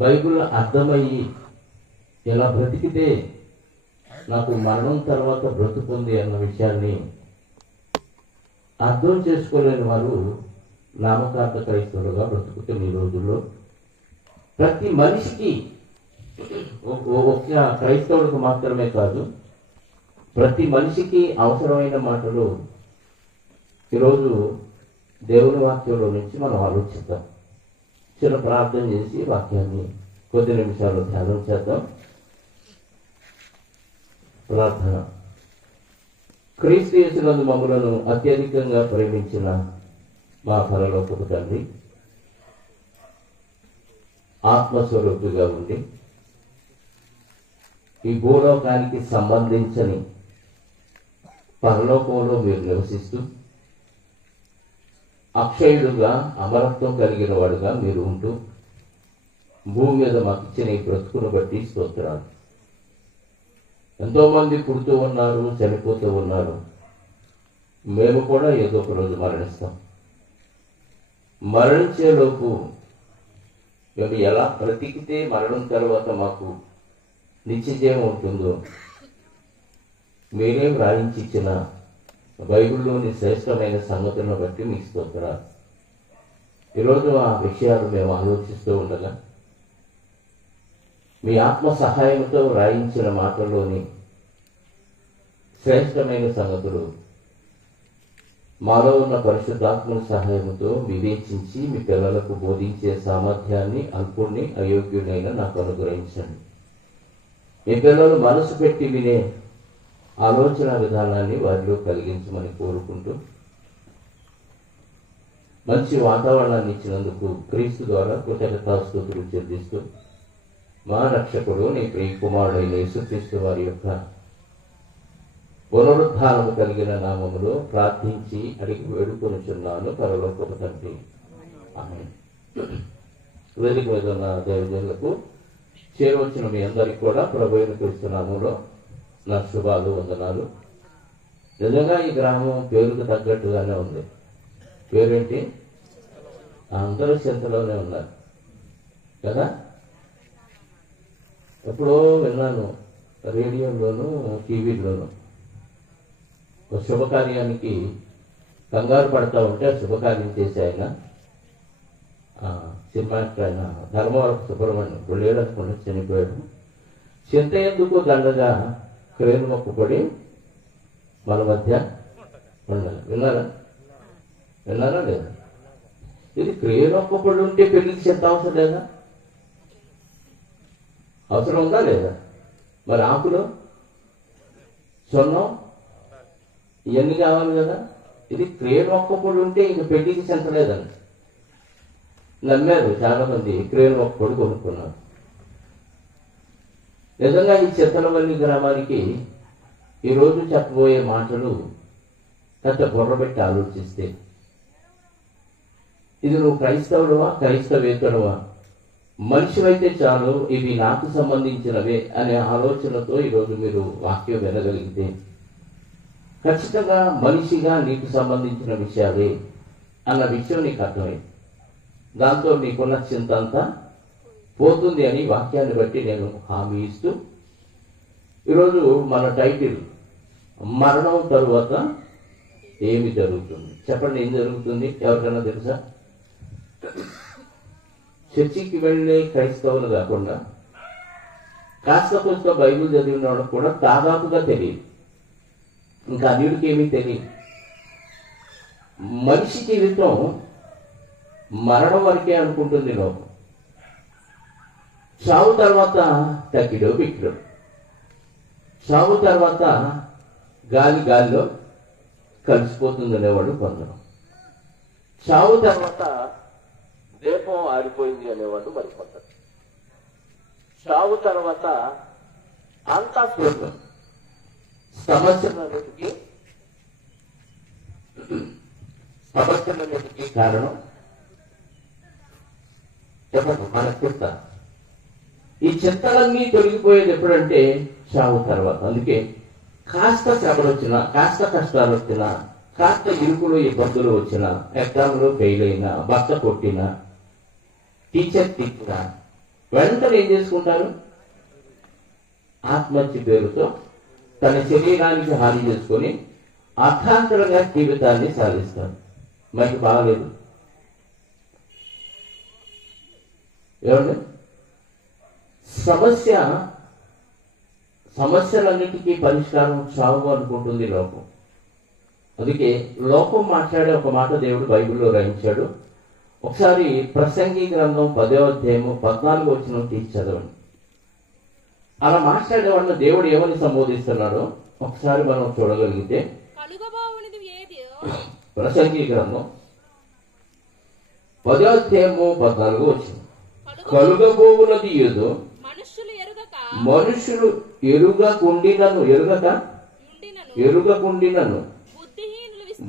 Bible అర్థమయ్యి ఇలా బ్రతికితే నాకు మరణం తర్వాత బ్రతుకుంది అన్న విషయాన్ని అర్థం చేసుకోలేని వారు నామకార్థ క్రైస్తవులుగా బ్రతుకుతున్న ఈ రోజుల్లో ప్రతి మనిషికి ఒక క్రైస్తవులకు మాత్రమే కాదు, ప్రతి మనిషికి అవసరమైన మాటలు ఈరోజు దేవుని వాక్యంలో నుంచి మనం ఆలోచిద్దాం. చిన్న ప్రార్థన చేసి వాక్యాన్ని కొద్ది నిమిషాలు ధ్యానం చేద్దాం. ప్రార్థన. క్రీస్తు యేసునందు మమ్ములను అత్యధికంగా ప్రేమించిన మా పరలోకపు తండ్రి, ఆత్మస్వరూపిగా ఉండి ఈ భూలోకానికి సంబంధించని పరలోకంలో మీరు నివసిస్తూ అక్షయుడుగా అమరత్వం కలిగిన వాడుగా మీరు ఉంటూ భూమి మీద మాకు ఇచ్చిన ఈ బ్రతుకును బట్టి స్తోత్రాలు. ఎంతో మంది పుడుతూ ఉన్నారు, చనిపోతూ ఉన్నారు. మేము కూడా ఏదో ఒక రోజు మరణిస్తాం. మరణించేలోపు మేము ఎలా బ్రతికితే మరణం తర్వాత మాకు నిత్యజీవం ఉంటుందో మీరే వ్రాయించి ఇచ్చిన బైబిల్లోని శ్రేష్టమైన సంగతులను బట్టి మీకు స్తోత్రాలు. ఈరోజు ఆ విషయాలు మేము ఆలోచిస్తూ ఉండగా మీ ఆత్మ సహాయంతో వ్రాయించిన మాటల్లోని శ్రేష్టమైన సంగతులు మాలో ఉన్న పరిశుద్ధాత్మ సహాయంతో వివేచించి మీ పిల్లలకు బోధించే సామర్థ్యాన్ని అల్పుణ్ణి అయోగ్యుడైన నాకు అనుగ్రహించండి. మీ పిల్లలు మనసు పెట్టి వినే ఆలోచన విధానాన్ని వారిలో కలిగించమని కోరుకుంటూ మంచి వాతావరణాన్ని ఇచ్చినందుకు క్రీస్తు ద్వారా కృతజ్ఞతాస్తుతులు చెల్లిస్తూ మా రక్షకుడు నీ ప్రియ కుమారుడైన యేసుక్రీస్తు వారి యొక్క పునరుద్ధానము కలిగిన నామములో ప్రార్థించి అడిగి వేడుకొనుచున్నాను పరలోకపు తండ్రి. ఆమేన్. వేదిక మీద ఉన్న దైవజనులకు చేరవచ్చిన మీ అందరికీ కూడా ప్రభువుని క్రీస్తు నామములో నా శుభాలు, వందనాలు. నిజంగా ఈ గ్రామం పేరుకు తగ్గట్టుగానే ఉంది. పేరేంటి? అందరూ చింతలోనే ఉన్నారు కదా. ఎప్పుడో విన్నాను రేడియోలోను టీవీలోను, ఒక శుభకార్యానికి కంగారు పడతా ఉంటే శుభకార్యం చేసే ఆయన సినిమా ఆయన ధర్మవరం సుబ్రహ్మణ్యం 2 ఏళ్ళు అనుకుంటే చనిపోయాడు. చింత ఎందుకు దండగా క్రేన్ మొక్కుపడి మన మధ్య ఉండాలి. విన్నారా లేదా? ఇది క్రేన్ మొక్కుపడి ఉంటే పెళ్లికి చింత అవసరం లేదా? అవసరం ఉందా లేదా? మరి ఆకులు, సొన్నం ఇవన్నీ కావాలి కదా. ఇది క్రేన్ మొక్కపొడి ఉంటే ఇంక పెళ్లికి చింత లేదని నమ్మారు చాలా మంది. క్రేన్ మొక్కపొడి కొనుక్కున్నారు. నిజంగా ఈ చింతలవల్లి గ్రామానికి ఈరోజు చెప్పబోయే మాటలు కాస్త బుర్రబెట్టి ఆలోచిస్తే, ఇది నువ్వు క్రైస్తవుడువా క్రైస్తవేతరువా, మనిషివైతే చాలు ఇవి నాకు సంబంధించినవే అనే ఆలోచనతో ఈరోజు మీరు వాక్యం వినగలిగితే ఖచ్చితంగా మనిషిగా నీకు సంబంధించిన విషయాలే అన్న విషయం నీకు అర్థమైంది. దాంతో నీకున్న చింత అంతా పోతుంది అని వాక్యాన్ని బట్టి నేను హామీ ఇస్తూ ఈరోజు మన టైటిల్ మరణం తరువాత ఏమి జరుగుతుంది. చెప్పండి, ఏం జరుగుతుంది? ఎవరికైనా తెలుసా? చర్చికి వెళ్ళే క్రైస్తవులు కాకుండా కాస్త కొంత బైబిల్ చదివిన వాళ్ళకు కూడా దాదాపుగా తెలియదు. ఇంకా అన్నిటికీ ఏమీ తెలియదు. మనిషి జీవితం మరణం వరకే అనుకుంటుంది లోకం. చావు తర్వాత తగ్గిడో బిక్కిడో, చావు తర్వాత గాలిలో కలిసిపోతుంది కొందరు, చావు తర్వాత దీపం ఆరిపోయింది అనేవాడు మరికొంటారు, చావు తర్వాత అంతా స్వర్గం. సమస్యలన్నిటికీ కారణం చెప్పండి, మన చింత. ఈ చింతలన్నీ తొలగిపోయేది ఎప్పుడంటే చావు తర్వాత. అందుకే కాస్త శ్రమలు వచ్చినా, కాస్త కష్టాలు వచ్చినా, కాస్త ఇరుకులు ఇబ్బందులు వచ్చినా, ఎగ్జామ్లో ఫెయిల్ అయినా, భర్త కొట్టినా, టీచర్ తిట్టినా, వెంటనే ఏం చేసుకుంటారు? ఆత్మహత్య పేరుతో తన శరీరానికి హాని చేసుకొని అర్థాంతరంగా జీవితాన్ని సాగిస్తారు. మనకి బాగలేదు. ఏమండి? సమస్యలన్నిటికీ పరిష్కారం చావు అనుకుంటుంది లోకం. అందుకే లోకం మాట్లాడే ఒక మాట దేవుడు బైబిల్లో రాయించాడు. ఒకసారి ప్రసంగి గ్రంథం 10వ అధ్యాయము 14వ వచనం తీసి చదవండి. అలా మాట్లాడేవాడిని దేవుడు ఏమని సంబోధిస్తున్నాడో ఒకసారి మనం చూడగలిగితే, ప్రసంగి గ్రంథం 10వ అధ్యాయము 14వ వచనం, కలుగబోవునది ఏదో మనుషులు ఎరుగకుండినను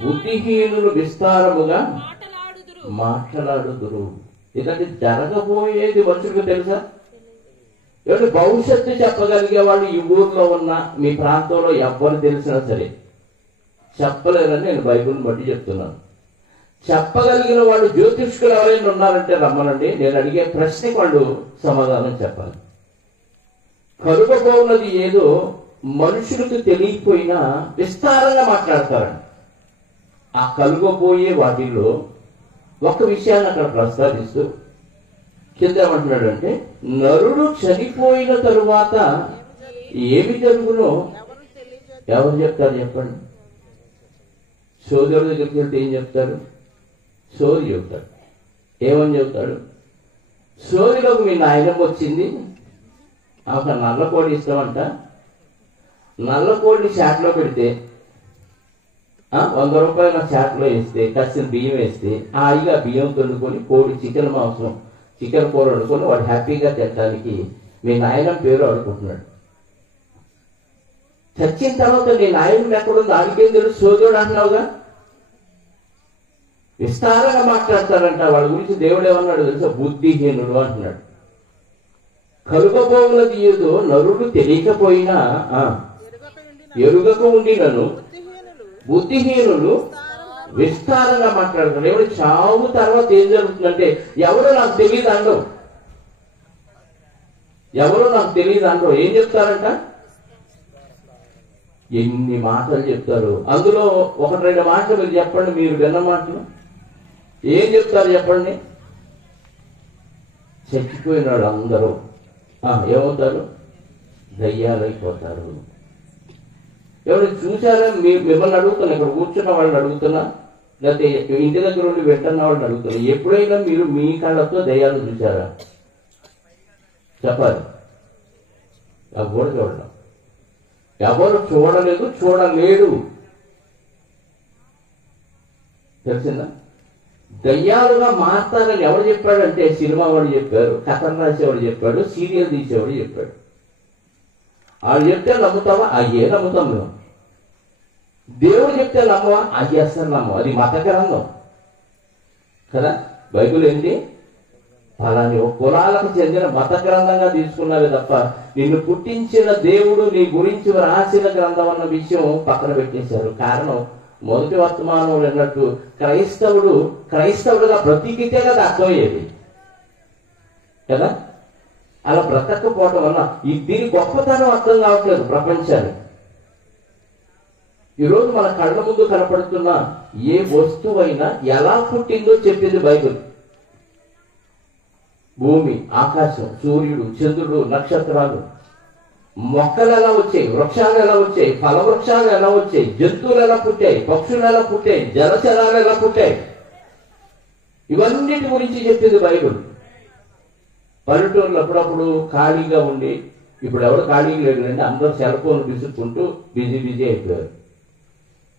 బుద్ధిహీనులు విస్తారముగా మాట్లాడుదురు. ఎందుకంటే జరగబోయేది మనుషులకు తెలుసా? ఎవరు భవిష్యత్తు చెప్పగలిగే వాళ్ళు ఈ ఊర్లో ఉన్న మీ ప్రాంతంలో ఎవ్వరు తెలిసినా సరే చెప్పలేరని నేను బైబిల్ని బట్టి చెప్తున్నాను. చెప్పగలిగిన వాళ్ళు జ్యోతిష్కులు ఎవరైనా ఉన్నారంటే రమ్మనండి. నేను అడిగే ప్రశ్నకి వాళ్ళు సమాధానం చెప్పాలి. కలుగబోన్నది ఏదో మనుషులకు తెలియకపోయినా విస్తారంగా మాట్లాడతారండి. ఆ కలుగబోయే వాటిల్లో ఒక విషయాన్ని అక్కడ ప్రస్తావిస్తూ కింద ఏమంటున్నాడంటే, నరుడు చనిపోయిన తరువాత ఏమి జరుగునో ఎవరు చెప్తారు చెప్పండి? సోదరుడి దగ్గరికి వెళ్తే ఏం చెప్తారు? సోది చెప్తాడు. ఏమని చెప్తాడు? సోదిలోకి మీ నాయనమ్మ వచ్చింది, ఒక నల్లకోడి ఇస్తామంట. నల్లకోడిని చాట్లో పెడితే 100 రూపాయల చాట్లో వేస్తే కసిన బియ్యం వేస్తే హాయిగా బియ్యం తొడుకొని కోడి చికెన్ మాంసం చికెన్ కూర వండుకొని వాడు హ్యాపీగా తినడానికి మీ నాయనం పేరు అనుకుంటున్నాడు. చచ్చిన తర్వాత నీ నాయనం ఎక్కడుందో ఆడికేం తెలుసు? సోదరుడు అంటున్నావుగా. విస్తారంగా మాట్లాడతారంట. వాళ్ళ గురించి దేవుడు ఏమన్నాడు తెలుసా? బుద్ధిహీనుడు అంటున్నాడు. కలుగబోవున్నది ఏదో నరుడు తెలియకపోయినా ఎరుగక ఉండినను బుద్ధిహీనులు విస్తారంగా మాట్లాడతారు. ఎవరు చావు తర్వాత ఏం జరుగుతుందంటే, ఎవరో నాకు తెలియదు అండవు. ఏం చెప్తారంట? ఎన్ని మాటలు చెప్తారు. అందులో 1-2 మాటలు మీరు చెప్పండి. మీరు విన్న మాటలు ఏం చెప్తారు చెప్పండి? చచ్చిపోయినాడు అందరూ ఏమవుతారు? దయ్యాలైపోతారు. ఎవరు చూసారా? మిమ్మల్ని అడుగుతున్నా, ఇక్కడ కూర్చున్న వాళ్ళని అడుగుతున్నా, లేకపోతే ఇంటి దగ్గర ఉండి వెంటన్న వాళ్ళని అడుగుతున్నా, ఎప్పుడైనా మీరు మీ కళ్ళతో దయ్యాలు చూసారా? చెప్పాలి. ఎవరు చూడడం, ఎవరు చూడలేదు, చూడలేడు. తెలిసిందా? దయ్యాలుగా మారుతారని ఎవరు చెప్పాడంటే సినిమా వాడు చెప్పారు, కథలు రాసేవాడు చెప్పాడు, సీరియల్ తీసేవాడు చెప్పాడు. వాళ్ళు చెప్తే నమ్ముతావా? అయ్యే నమ్ముతాం మేము. దేవుడు చెప్తే నమ్మవా? అది అసలు నమ్మవు. అది మత గ్రంథం కదా. బైబిల్ ఏంటి? అలాని కులాలకు చెందిన మత గ్రంథంగా తీసుకున్నావే తప్ప నిన్ను పుట్టించిన దేవుడు నీ గురించి రాసిన గ్రంథం అన్న విషయం పక్కన పెట్టేశారు. కారణం, మొదటి వర్తమానంలో అన్నట్టు క్రైస్తవుడుగా బ్రతికితే కదా అర్థమయ్యేది కదా. అలా బ్రతకపోవటం వల్ల దీని గొప్పతనం అర్థం కావట్లేదు ప్రపంచానికి. ఈరోజు మన కళ్ళ ముందు కనపడుతున్న ఏ వస్తువైనా ఎలా పుట్టిందో చెప్పింది బైబిల్. భూమి, ఆకాశం, సూర్యుడు, చంద్రుడు, నక్షత్రాలు, మొక్కలు ఎలా వచ్చాయి, వృక్షాలు ఎలా వచ్చాయి, ఫల వృక్షాలు ఎలా వచ్చాయి, జంతువులు ఎలా పుట్టాయి, పక్షులు ఎలా పుట్టాయి, జలచరాలు ఎలా పుట్టాయి, ఇవన్నిటి గురించి చెప్పింది బైబిల్. పల్లెటూరులో అప్పుడప్పుడు ఖాళీగా ఉండి, ఇప్పుడు ఎవరు ఖాళీగా లేడు అంటే అందరూ సెల్ ఫోన్ విసుక్కుంటూ బిజీ అయిపోయారు.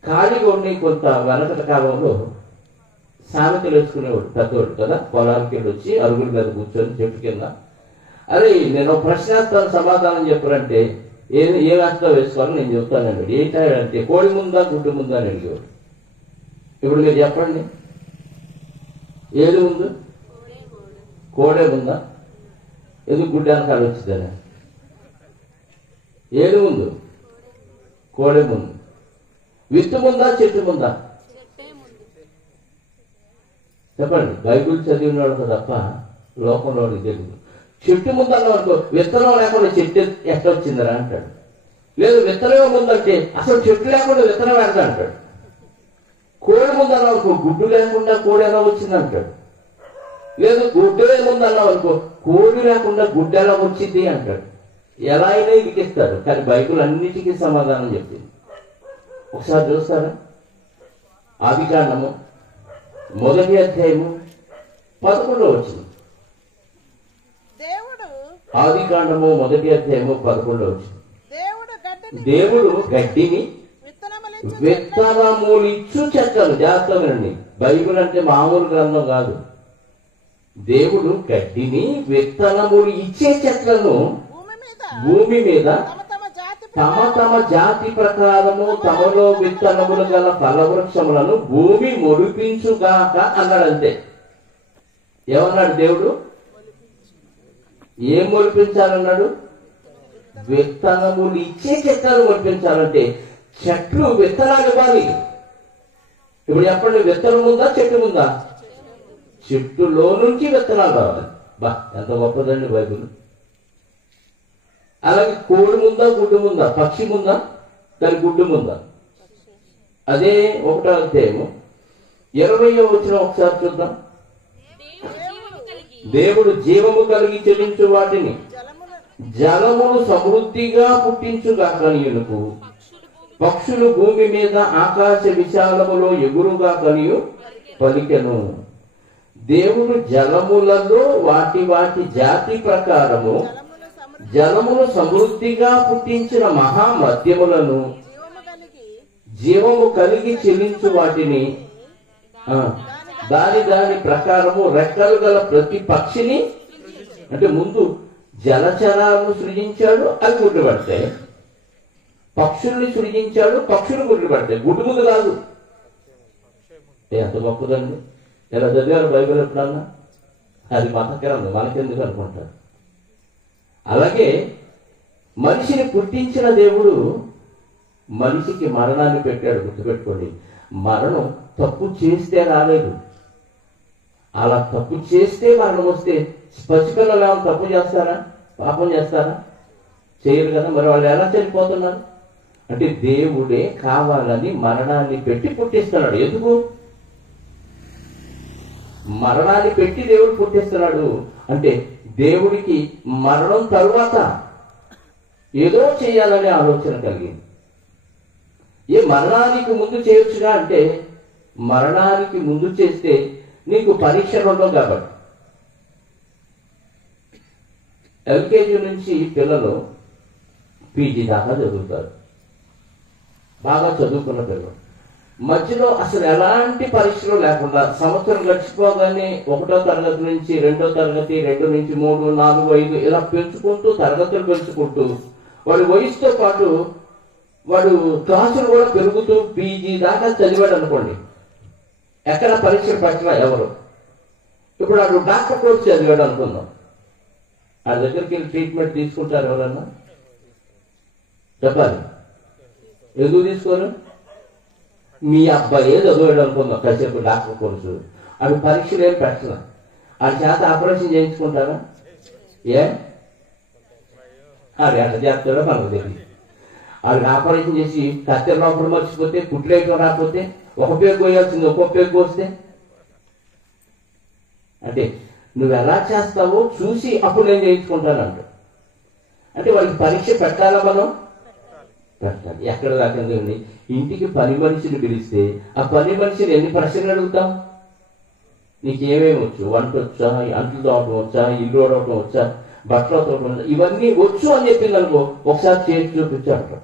ఖాళీగా ఉండి కొంత వెనకటి కాలంలో సామెతలు వేసుకునేవాడు పెద్దవాడు కదా. పొలానికి వెళ్ళి వచ్చి అరుగుల మీద కూర్చొని చెట్టు కింద, అరే నేను ప్రశ్నార్థాలు సమాధానం చెప్పారంటే ఏ వేస్తావు వేసుకోవాలని నేను చెప్తానండి. ఏంటంటే కోడి ముందా గుడ్డు ముందా అని అడిగేవాడు. ఇప్పుడు మీరు చెప్పండి, ఏది ముందు? కోడే ముందా? ఎందుకు గుడ్డానికి ఆలోచిస్తాను? ఏది ముందు? కోడే ముందు. విత్తు ముందా చెట్టు ముందా? చెప్పండి. బైబిల్ చదివిన వాళ్ళకి తప్ప లోకంలో తెలియదు. చెట్టు ముందు అన్నావు అనుకో, విత్తనం లేకుండా చెట్టు ఎట్లా వచ్చిందరా అంటాడు. లేదు విత్తనం ముందంటే అసలు చెట్టు లేకుండా విత్తనం పెడతా అంటాడు. కోడి ముందు అన్నావు అనుకో, గుడ్డు లేకుండా కోడి ఎలా వచ్చింది అంటాడు. లేదు గుడ్డే ముందు అన్నావు అనుకో, కోడి లేకుండా గుడ్డు ఎలా వచ్చింది అంటాడు. ఎలా అయినా ఇరికిస్తాడు. కానీ బైబిల్ అన్నిటికీ సమాధానం చెప్పింది. ఒకసారి చూస్తారా, ఆదికాండము 1వ అధ్యాయము 11వ వచనం. ఆదికాండము 1వ అధ్యాయము 11వ వచనం. దేవుడు గడ్డిని విత్తనములిచ్చు చెట్లను, జాగ్రత్తగా వినండి, బైబిల్ అంటే మామూలు గ్రంథం కాదు. దేవుడు గడ్డిని విత్తనములు ఇచ్చే చెట్లను భూమి మీద తమ తమ జాతి ప్రకారము తమలో విత్తనములు గల ఫలవృక్షములను భూమి మొలిపించుగాక అన్నాడంతే. ఏమన్నాడు దేవుడు? ఏం మొలిపించాలన్నాడు? విత్తనములు ఇచ్చే చెట్లను మొలిపించాలంటే చెట్లు విత్తనాలు ఇవ్వాలి. ఇప్పుడు చెప్పండి, విత్తనం ఉందా చెట్టు ఉందా? చెట్టులో నుంచి విత్తనాలు రావాలి. బా ఎంత గొప్పదండి బైబిల్. అలాగే కోడి ముందా గుడ్డు ముందా? పక్షి ముందా కానీ గుడ్డు ముందా? అదే 1వ అధ్యాయము 20వ వచనం ఒకసారి చూద్దాం. దేవుడు జీవము కలిగి చెల్లించు వాటిని జలమును సమృద్ధిగా పుట్టించుగాకనియునకు, పక్షులు భూమి మీద ఆకాశ విశాలములో ఎగురుగా కనియు పలికెను. దేవుడు జలములలో వాటి వాటి జాతి ప్రకారము జలమును సమృద్ధిగా పుట్టించిన మహామద్యములను జీవము కలిగి చెల్లించు వాటిని దాని దాని ప్రకారము రెక్కలు గల ప్రతి పక్షిని, అంటే ముందు జలచరాలను సృజించాడు, అవి గుడ్లు పడతాయి. పక్షుల్ని సృజించాడు, పక్షులు గుడ్లు పడతాయి. గుడ్డు ముందు కాదు. ఎంత గొప్పదండి. ఎలా చదివారు బైబిల్ ఎప్పుడన్నా? అది మతకరం, మనకెందుకు అనుకుంటారు. అలాగే మనిషిని పుట్టించిన దేవుడు మనిషికి మరణాన్ని పెట్టాడు. గుర్తుపెట్టుకోండి, మరణం తప్పు చేస్తే రాలేదు. అలా తప్పు చేస్తే మరణం వస్తే పసిపిల్లలు ఏమైనా తప్పు చేస్తారా? పాపం చేస్తారా? చేయరు కదా. మరి వాళ్ళు ఎలా చనిపోతున్నారు అంటే దేవుడే కావాలని మరణాన్ని పెట్టి పుట్టిస్తున్నాడు. ఎందుకు మరణాన్ని పెట్టి దేవుడు పుట్టిస్తున్నాడు అంటే దేవుడికి మరణం తరువాత ఏదో చేయాలనే ఆలోచన కలిగింది. ఏ మరణానికి ముందు చేయొచ్చుగా అంటే మరణానికి ముందు చేస్తే నీకు పరీక్షలు ఉండవు కాబట్టి. ఎల్కేజీ నుంచి పిల్లలు పీజీ దాకా చదువుతారు. బాగా చదువుకున్న పిల్లలు మధ్యలో అసలు ఎలాంటి పరీక్షలు లేకుండా సంవత్సరం గడిచిపోగానే 1వ తరగతి నుంచి 2వ తరగతి, 2 నుంచి 3, 4, 5 ఇలా పెంచుకుంటూ తరగతులు పెంచుకుంటూ వాడి వయసుతో పాటు వాడు క్లాసులు కూడా పెరుగుతూ పీజీ దాకా చదివాడు అనుకోండి. ఎక్కడ పరీక్షలు పెట్టినా ఎవరు. ఇప్పుడు వాడు డాక్టర్ కోర్స్ చదివాడు అనుకుందాం. ఆ దగ్గరికి వెళ్ళి ట్రీట్మెంట్ తీసుకుంటారు ఎవరన్నా? చెప్పాలి. ఎందుకు తీసుకోరు? మీ అబ్బాయే చదివాడు అనుకుందాం కాసేపు డాక్టర్ కోర్సు. అవి పరీక్షలు ఏం పెట్టినా ఆ చేత ఆపరేషన్ చేయించుకుంటారా? ఏ అది ఎట్లా చేస్తాడో మనకు తెలియదు. అది ఆపరేషన్ చేసి కత్తెర లోపల మర్చిపోతే, కుట్లేయటం రాకపోతే, ఒక పేరు కోయాల్సింది ఒక్కొక్క పేరు కోస్తే, అంటే నువ్వు ఎలా చేస్తావో చూసి అప్పుడు నేను చేయించుకుంటానంట. అంటే వాళ్ళకి పరీక్ష పెట్టాలా? మనం పెట్టాలి. ఎక్కడ దాకా ఇంటికి పని మనిషిని పిలిస్తే ఆ పని మనిషిని ఎన్ని ప్రశ్నలు అడుగుతాం? నీకేమేమి వచ్చు? వంట వచ్చా? అంట్లు తోవటం వచ్చా? ఇల్లు ఓడవటం వచ్చా? బట్టలు తోవటం, ఇవన్నీ వచ్చు అని చెప్పింది అనుకో, ఒకసారి చేసి చూపించాడు.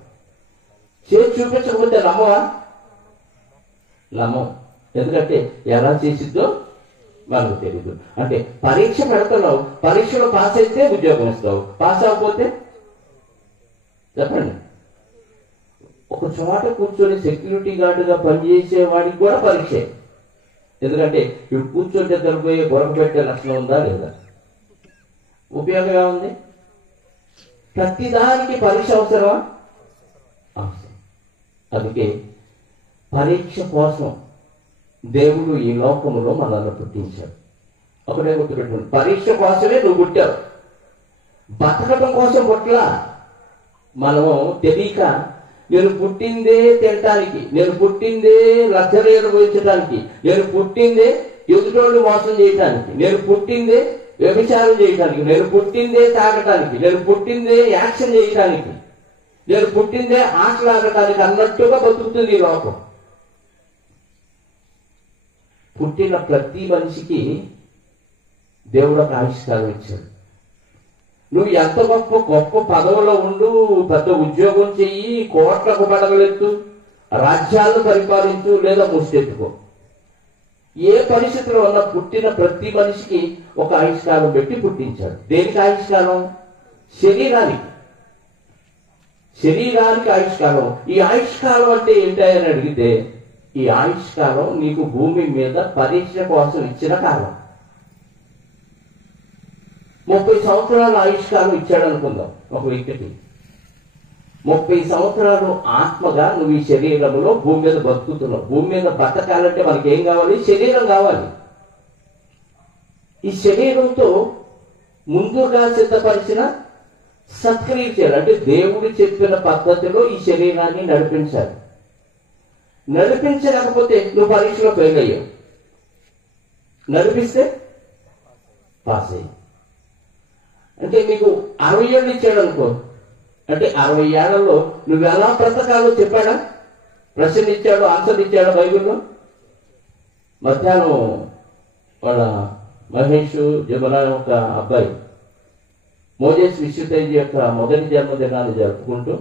చేసి చూపించకపోతే నమ్మవా? నమ్మం. ఎందుకంటే ఎలా చేసిద్దో మనకు తెలీదు. అంటే పరీక్ష పెడుతున్నావు, పరీక్షలో పాస్ అయితే ఉద్యోగం ఇస్తావు, పాస్ అవ్వకపోతే చెప్పండి. ఒక చోట కూర్చొని సెక్యూరిటీ గార్డుగా పనిచేసే వాడికి కూడా పరీక్షే. ఎందుకంటే ఇప్పుడు కూర్చొని తరపోయే గొడవ పెట్టే లక్షణం ఉందా లేదా? ఉపయోగంగా ఉంది. ప్రతిదానికి పరీక్ష అవసరమా? అవసరం. అందుకే పరీక్ష కోసం దేవుడు ఈ లోకములో మనల్ని పుట్టించాడు. ఒకటే గుర్తుపెట్టుకోండి, పరీక్ష కోసమే నువ్వు పుట్టావు. బతకటం కోసం పుట్టలా. మనము తెలియక నేను పుట్టిందే తినటానికి, నేను పుట్టిందే లగ్జరీ అనుభవించడానికి, నేను పుట్టిందే ఎదుటోళ్ళు మోసం చేయటానికి, నేను పుట్టిందే వ్యభిచారం చేయటానికి, నేను పుట్టిందే తాగటానికి, నేను పుట్టిందే యాక్షన్ చేయటానికి, నేను పుట్టిందే ఆటలాడటానికి అన్నట్టుగా బతుకుతుంది ఈ లోకం. పుట్టిన ప్రతి మనిషికి దేవుడు ఒక ఆవిష్కారం ఇచ్చాడు. నువ్వు ఎంత గొప్ప గొప్ప పదవిలో ఉండు, పెద్ద ఉద్యోగం చెయ్యి, కోట్లకు పడగలెత్తు, రాజ్యాలను పరిపాలించు, లేదా ముష్టెత్తుకో, ఏ పరిస్థితిలో ఉన్న పుట్టిన ప్రతి మనిషికి ఒక ఆవిష్కారం పెట్టి పుట్టించాడు. దేనికి ఆవిష్కారం? శరీరానికి. శరీరానికి ఆవిష్కారం. ఈ ఆవిష్కారం అంటే ఏంటని అడిగితే, ఈ ఆవిష్కారం నీకు భూమి మీద పరీక్ష కోసం ఇచ్చిన కాలం. 30 సంవత్సరాల ఆయుష్కాలం ఇచ్చాడు అనుకుందాం ఒక వ్యక్తికి. 30 సంవత్సరాలు ఆత్మగా నువ్వు ఈ శరీరంలో భూమి మీద బతుకుతున్నావు. భూమి మీద బతకాలంటే మనకి ఏం కావాలి? శరీరం కావాలి. ఈ శరీరంతో ముందుగా సిద్ధపరిచిన సత్క్రియ చేయాలి. అంటే దేవుడు చెప్పిన పద్ధతిలో ఈ శరీరాన్ని నడిపించాలి. నడిపించలేకపోతే నువ్వు పరీక్షలో ఫెయిల్ అయ్యావు, నడిపిస్తే పాస్ అయ్యి. అంటే మీకు 60 ఏళ్ళు ఇచ్చాడు అనుకో, అంటే 60 ఏళ్లలో నువ్వు ఎలా బ్రతకాలో చెప్పాడా? ప్రశ్న ఇచ్చాడు, ఆన్సర్ ఇచ్చాడు బైబిల్లో. మధ్యాహ్నం వాళ్ళ మహేష్ జమున ఒక అబ్బాయి మోజేస్ విశ్వతేజ్ యొక్క మొదటి జన్మదినాన్ని జరుపుకుంటూ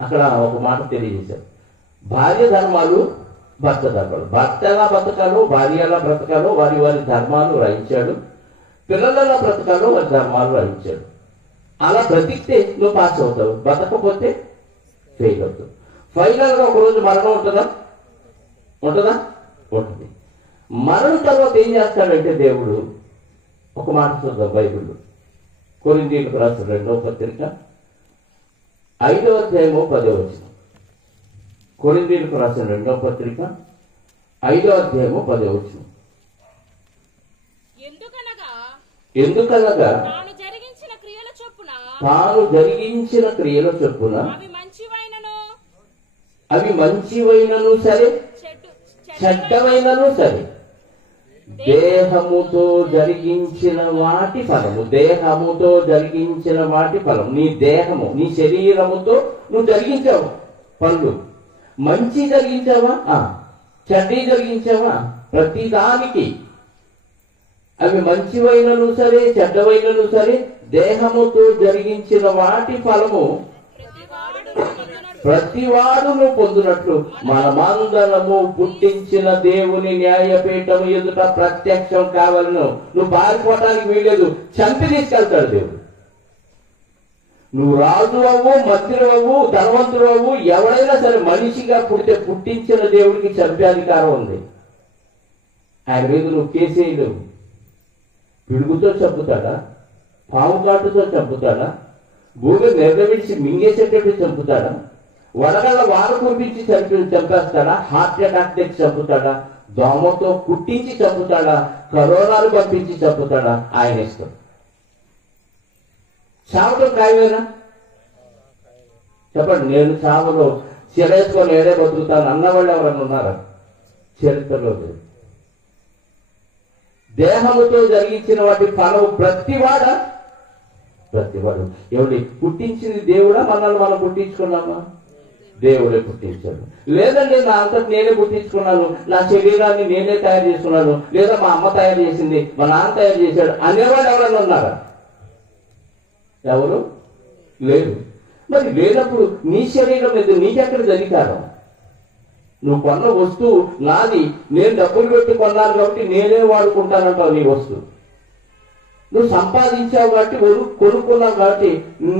అక్కడ ఒక మాట తెలియజేశారు. భార్య ధర్మాలు, భర్త ధర్మాలు. భర్త ఎలా బ్రతకాలో, భార్య ఎలా బ్రతకాలో వారి వారి ధర్మాలు రాయించాడు. పిల్లలు ఎలా బ్రతకాలో వారి ధర్మాలు రాయించాడు. అలా బ్రతికితే నువ్వు పాస్ అవుతావు, బ్రతకపోతే ఫెయిల్ అవుతావు. ఫైనల్ గా ఒకరోజు మరణం ఉంటుందా? ఉంటుందా? ఉంటుంది. మరణం తర్వాత ఏం చేస్తాడంటే దేవుడు ఒక మాట చూద్దాం బైబిల్లో. కొరింథీయులకు రాసిన 2వ పత్రిక 5వ అధ్యాయము 10వ వచనం. కొరింథీయులకు రాసిన 2వ పత్రిక 5వ అధ్యాయము 10వ వచనం. ఎందుకనగా తాను జరిగించిన క్రియల చొప్పున అవి మంచివైనను సరే, చెడ్డవైనను సరే, దేహముతో జరిగించిన వాటి ఫలము. దేహముతో జరిగించిన వాటి ఫలం. నీ దేహము, నీ శరీరముతో నువ్వు జరిగించావు పనులు. మంచి జరిగించావా, చెడ్డ జరిగించావా, ప్రతిదానికి అవి మంచివైనను సరే, చెడ్డవైనను సరే, దేహముతో జరిగించిన వాటి ఫలము ప్రతివాడును పొందినట్లు మనమందరము పుట్టించిన దేవుని న్యాయపీఠము ఎదుట ప్రత్యక్షం కావాలను. నువ్వు పారిపోవటానికి వీలేదు, చంపి తీసుకెళ్తాడు దేవుడు. నువ్వు రాజు అవ్వు, మంత్రి అవ్వు, ధనవంతుడు అవ్వు, ఎవడైనా సరే మనిషిగా పుడితే పుట్టించిన దేవుడికి చంపే అధికారం ఉంది. ఆయన మీద నువ్వు కేసేయలేవు. పిడుగుతో చంపుతాడా? పాము కాటుతో చంపుతాడా? భూమి నిర్గవిడిచి మింగేసేటట్టు చంపుతాడా? వడగళ్ళ వార కురిపించి చంపేస్తాడా? హార్ట్ అటాక్ తెచ్చి చంపుతాడా? దోమతో కుట్టించి చంపుతాడా? కరోనాలు పంపించి చంపుతాడా? ఆయన ఇష్టం. చావటం ఖాయమేనా? చెప్పండి. నేను చావలో చెలేసుకొని నేనే బతుకుతాను అన్నవాళ్ళు ఎవరన్నా ఉన్నారా? చరిత్రలో లేదు. దేహముతో జరిగించిన వాటి ఫలము ప్రతివాడు. ఎవడి పుట్టించింది దేవుడా? మనల్ని మనం పుట్టించుకున్నామా? దేవుడే పుట్టించాడు. లేదండి నా అంతటి నేనే పుట్టించుకున్నాను, నా శరీరాన్ని నేనే తయారు చేసుకున్నాను, లేదా మా అమ్మ తయారు చేసింది, మా నాన్న తయారు చేశాడు అనేవాడు ఎవరైనా ఉన్నారా? ఎవరు లేరు. మరి లేనప్పుడు నీ శరీరం మీద నీకెక్కడ అధికారం? నువ్వు కొన్న వస్తువు నాది, నేను డబ్బులు పెట్టి కొన్నాను కాబట్టి నేనే వాడుకుంటానంటావు నీ వస్తువు. నువ్వు సంపాదించావు కాబట్టి, కొనుక్కున్నావు కాబట్టి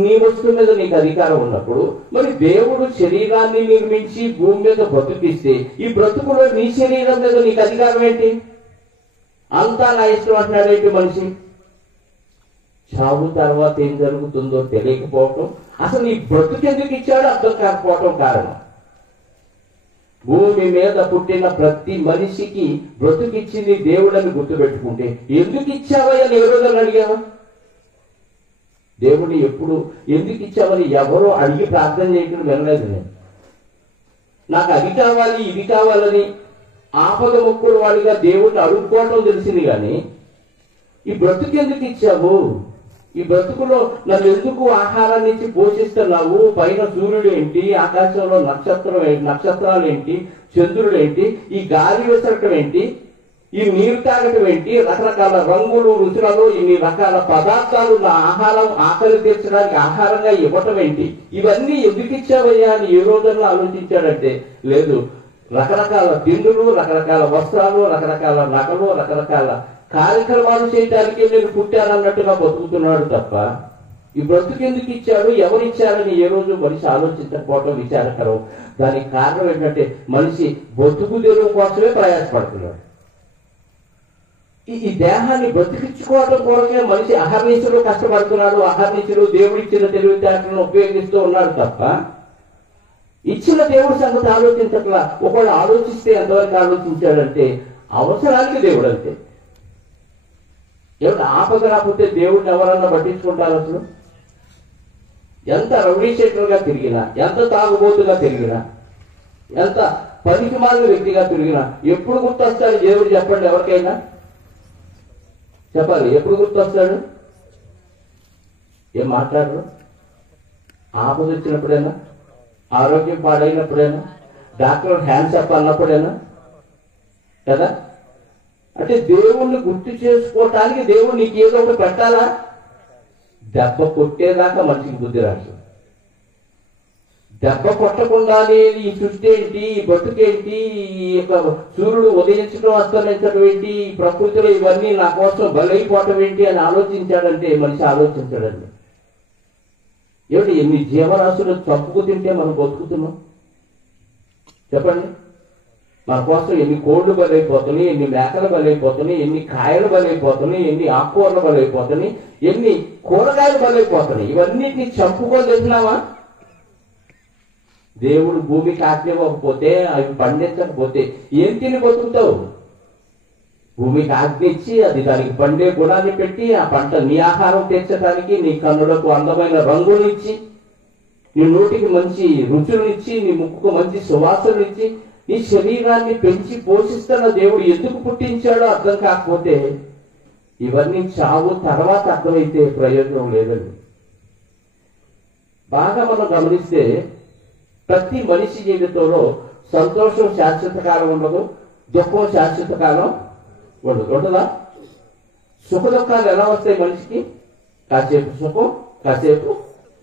నీ వస్తువు మీద నీకు అధికారం ఉన్నప్పుడు, మరి దేవుడు శరీరాన్ని నిర్మించి భూమి మీద బ్రతుకిస్తే ఈ బ్రతుకులో నీ శరీరం మీద నీకు అధికారం ఏంటి? అంతా నా ఇష్టం అంటున్నాడేంటి మనిషి? చావు తర్వాత ఏం జరుగుతుందో తెలియకపోవటం, అసలు ఈ బ్రతుకెందుకు ఇచ్చాడో అర్థం కాకపోవటం కారణం. భూమి మీద పుట్టిన ప్రతి మనిషికి బ్రతుకిచ్చింది దేవుడని గుర్తుపెట్టుకుంటే, ఎందుకు ఇచ్చావయ్యా నీ రోజులు అడిగావా? దేవుడిని ఎప్పుడు ఎందుకు ఇచ్చామని ఎవరో అడిగి ప్రార్థన చేయకుండా వినలేదు నేను. నాకు అది కావాలి ఇది కావాలని ఆపద మొక్కుడు వాడిగా దేవుడిని అడుక్కోవటం తెలిసింది, కానీ ఈ బ్రతుకు ఎందుకు ఇచ్చావు, ఈ బ్రతుకులో నన్ను ఎందుకు ఆహారాన్ని ఇచ్చి పోషిస్తున్నావు, పైన సూర్యుడు ఏంటి, ఆకాశంలో నక్షత్రాలు ఏంటి, చంద్రుడు ఏంటి, ఈ గాలి విసరటం ఏంటి, ఈ నీరు తాగటం ఏంటి, రకరకాల రంగులు రుచులలో ఇన్ని రకాల పదార్థాలు నా ఆహారం ఆకలి తీర్చడానికి ఆహారంగా ఇవ్వటం ఏంటి, ఇవన్నీ ఎందుకు ఇచ్చావయ్యా అని ఏ రోజన్నా ఆలోచించాడంటే లేదు. రకరకాల తిండులు, రకరకాల వస్త్రాలు, రకరకాల నగలు, రకరకాల కార్యక్రమాలు చేయడానికే నేను పుట్టానన్నట్టుగా బతుకుతున్నాడు తప్ప ఈ బ్రతుకు ఎందుకు ఇచ్చాడు, ఎవరు ఇచ్చారని ఏ రోజు మనిషి ఆలోచించకపోవటం విచారకరం. దానికి కారణం ఏంటంటే మనిషి బతుకు తెరువు కోసమే ప్రయాసపడుతున్నాడు. ఈ దేహాన్ని బ్రతికించుకోవడం కోసమే మనిషి అహర్నిశలు కష్టపడుతున్నాడు. అహర్నిశలు దేవుడిచ్చిన తెలివితేటలను ఉపయోగిస్తూ ఉన్నాడు తప్ప ఇచ్చిన దేవుడి సంగతి ఆలోచించట్లా. ఒకళ్ళు ఆలోచిస్తే ఎంతవరకు ఆలోచించాడంటే అవసరానికి దేవుడు అంతే. ఏమిటి ఆపద రాకపోతే దేవుడిని ఎవరన్నా పట్టించుకుంటారు? అసలు ఎంత రౌడీ షీటర్గా తిరిగినా, ఎంత తాగుబోతుగా తిరిగినా, ఎంత పనికిమాలిన వ్యక్తిగా తిరిగినా ఎప్పుడు గుర్తొస్తాడు దేవుడు? చెప్పండి ఎవరికైనా చెప్పాలి. ఎప్పుడు గుర్తొస్తాడు? ఏం మాట్లాడరు? ఆపద వచ్చినప్పుడైనా, ఆరోగ్యం పాడైనప్పుడైనా, డాక్టర్ హ్యాండ్స్ అప్ అన్నప్పుడైనా కదా. అంటే దేవుణ్ణి గుర్తు చేసుకోవటానికి దేవుడు నీకు ఏదో ఒకటి పెట్టాలా? దెబ్బ కొట్టేదాకా మనిషికి బుద్ధి రాదు. దెబ్బ కొట్టకుండానే ఈ సృష్టి ఏంటి, ఈ బతుకేంటి, ఈ యొక్క సూర్యుడు ఉదయించడం అస్తమించడం ఏంటి, ఈ ప్రకృతిలో ఇవన్నీ నా కోసం బలైపోవటం ఏంటి అని ఆలోచించాడంటే మనిషి ఆలోచించాడండి. ఏమిటి ఎన్ని జీవరాశులు చంపుకు తింటే మనం బతుకుతున్నాం చెప్పండి. మన కోసం ఎన్ని కోళ్లు బలైపోతున్నాయి, ఎన్ని మేకలు బలైపోతున్నాయి, ఎన్ని కాయలు బలైపోతున్నాయి, ఎన్ని ఆకుకూరలు బలైపోతున్నాయి, ఎన్ని కూరగాయలు బలైపోతున్నాయి. ఇవన్నిటిని చంపుకొని తెలిసినావా? దేవుడు భూమికి ఆజ్ఞ ఇవ్వకపోతే, అవి పండించకపోతే ఏం తిని బతుకుతావు? భూమికి ఆజ్ఞ ఇచ్చి అది దానికి పండే గుణాన్ని పెట్టి ఆ పంట నీ ఆహారం తీర్చడానికి, నీ కన్నులకు అందమైన రంగులు ఇచ్చి, నీ నోటికి మంచి రుచులు ఇచ్చి, నీ ముక్కుకు మంచి సువాసనలు ఇచ్చి, నీ శరీరాన్ని పెంచి పోషిస్తున్న దేవుడు ఎందుకు పుట్టించాడో అర్థం కాకపోతే ఇవన్నీ చావు తర్వాత అర్థమైతే ప్రయోజనం లేదండి. బాగా మనం గమనిస్తే ప్రతి మనిషి జీవితంలో సంతోషం శాశ్వత కాలం ఉండదు, దుఃఖం శాశ్వత కాలం ఉండదు. ఉంటుందా? సుఖ దుఃఖాలు ఎలా వస్తాయి మనిషికి? కాసేపు సుఖం, కాసేపు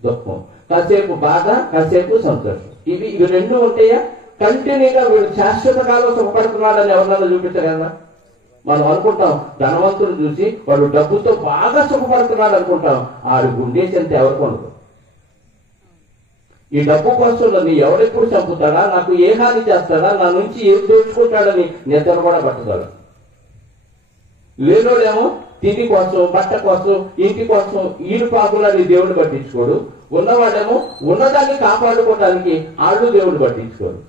దుఃఖం, కాసేపు బాధ, కాసేపు సంతోషం. ఇవి రెండు ఉంటాయా? కంటిన్యూగా వీడు శాశ్వత కాలం సుఖపడుతున్నాడని ఎవరినైనా చూపించగలరా? మనం అనుకుంటాం ధనవంతులు చూసి వాడు డబ్బుతో బాగా సుఖపడుతున్నాడు అనుకుంటాం. ఆడు గుండేసి అంత ఎవరికి ఉండదు. ఈ డబ్బు కోసం నన్ను ఎవరెప్పుడు చంపుతాడా, నాకు ఏ హాని చేస్తాడా, నా నుంచి ఏం దోచుకుంటాడని నిద్ర కూడా పట్టుతాడు. లేనోడేమో తిండి కోసం, బట్ట కోసం, ఇంటి కోసం ఈడు పాకులని దేవుడు పట్టించుకోడు. ఉన్నవాడేమో ఉన్నదాన్ని కాపాడుకోవడానికి ఆడు దేవుడు పట్టించుకోడు.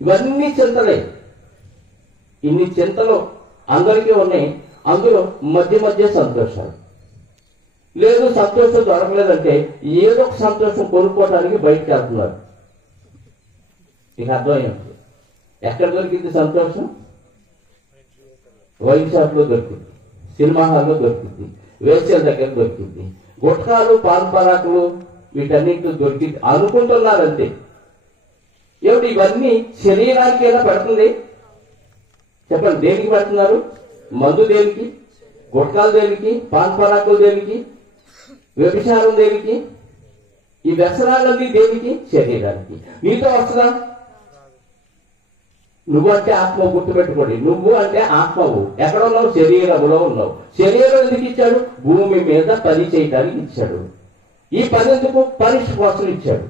ఇవన్నీ చింతలే. ఇన్ని చింతలు అందరికీ ఉన్నాయి. అందులో మధ్య మధ్య సంతోషాలు లేదు. సంతోషం దొరకలేదంటే ఏదో ఒక సంతోషం కొనుక్కోవడానికి బయటకు వెళ్తున్నారు. నీకు అర్థమైంది ఎక్కడ దొరికింది సంతోషం? వైన్ షాప్ లో దొరికింది, సినిమా హాల్లో దొరికింది, వేశ్యల దగ్గర దొరికింది, గుట్కాలు పాన్ పరాకులు వీటన్నింటిలో దొరికింది అనుకుంటున్నారంతే. ఏమిటి ఇవన్నీ శరీరానికి ఎలా పెడుతుంది చెప్పండి? దేనికి పెడుతున్నారు? మందు దేనికి? గుట్కాలు దేనికి? పాన్ పరాకులు దేనికి? వ్యభిచారం దేనికి? ఈ వ్యసనాలన్నీ దేనికి? శరీరానికి. నీతో వస్తుందా? నువ్వు అంటే ఆత్మ, గుర్తుపెట్టుకోండి. నువ్వు అంటే ఆత్మవు. ఎక్కడ ఉన్నావు? శరీరంలో ఉన్నావు. శరీరం ఎందుకు ఇచ్చాడు? భూమి మీద పని చేయడానికి ఇచ్చాడు. ఈ పని ఎందుకు? పరీక్ష కోసం ఇచ్చాడు.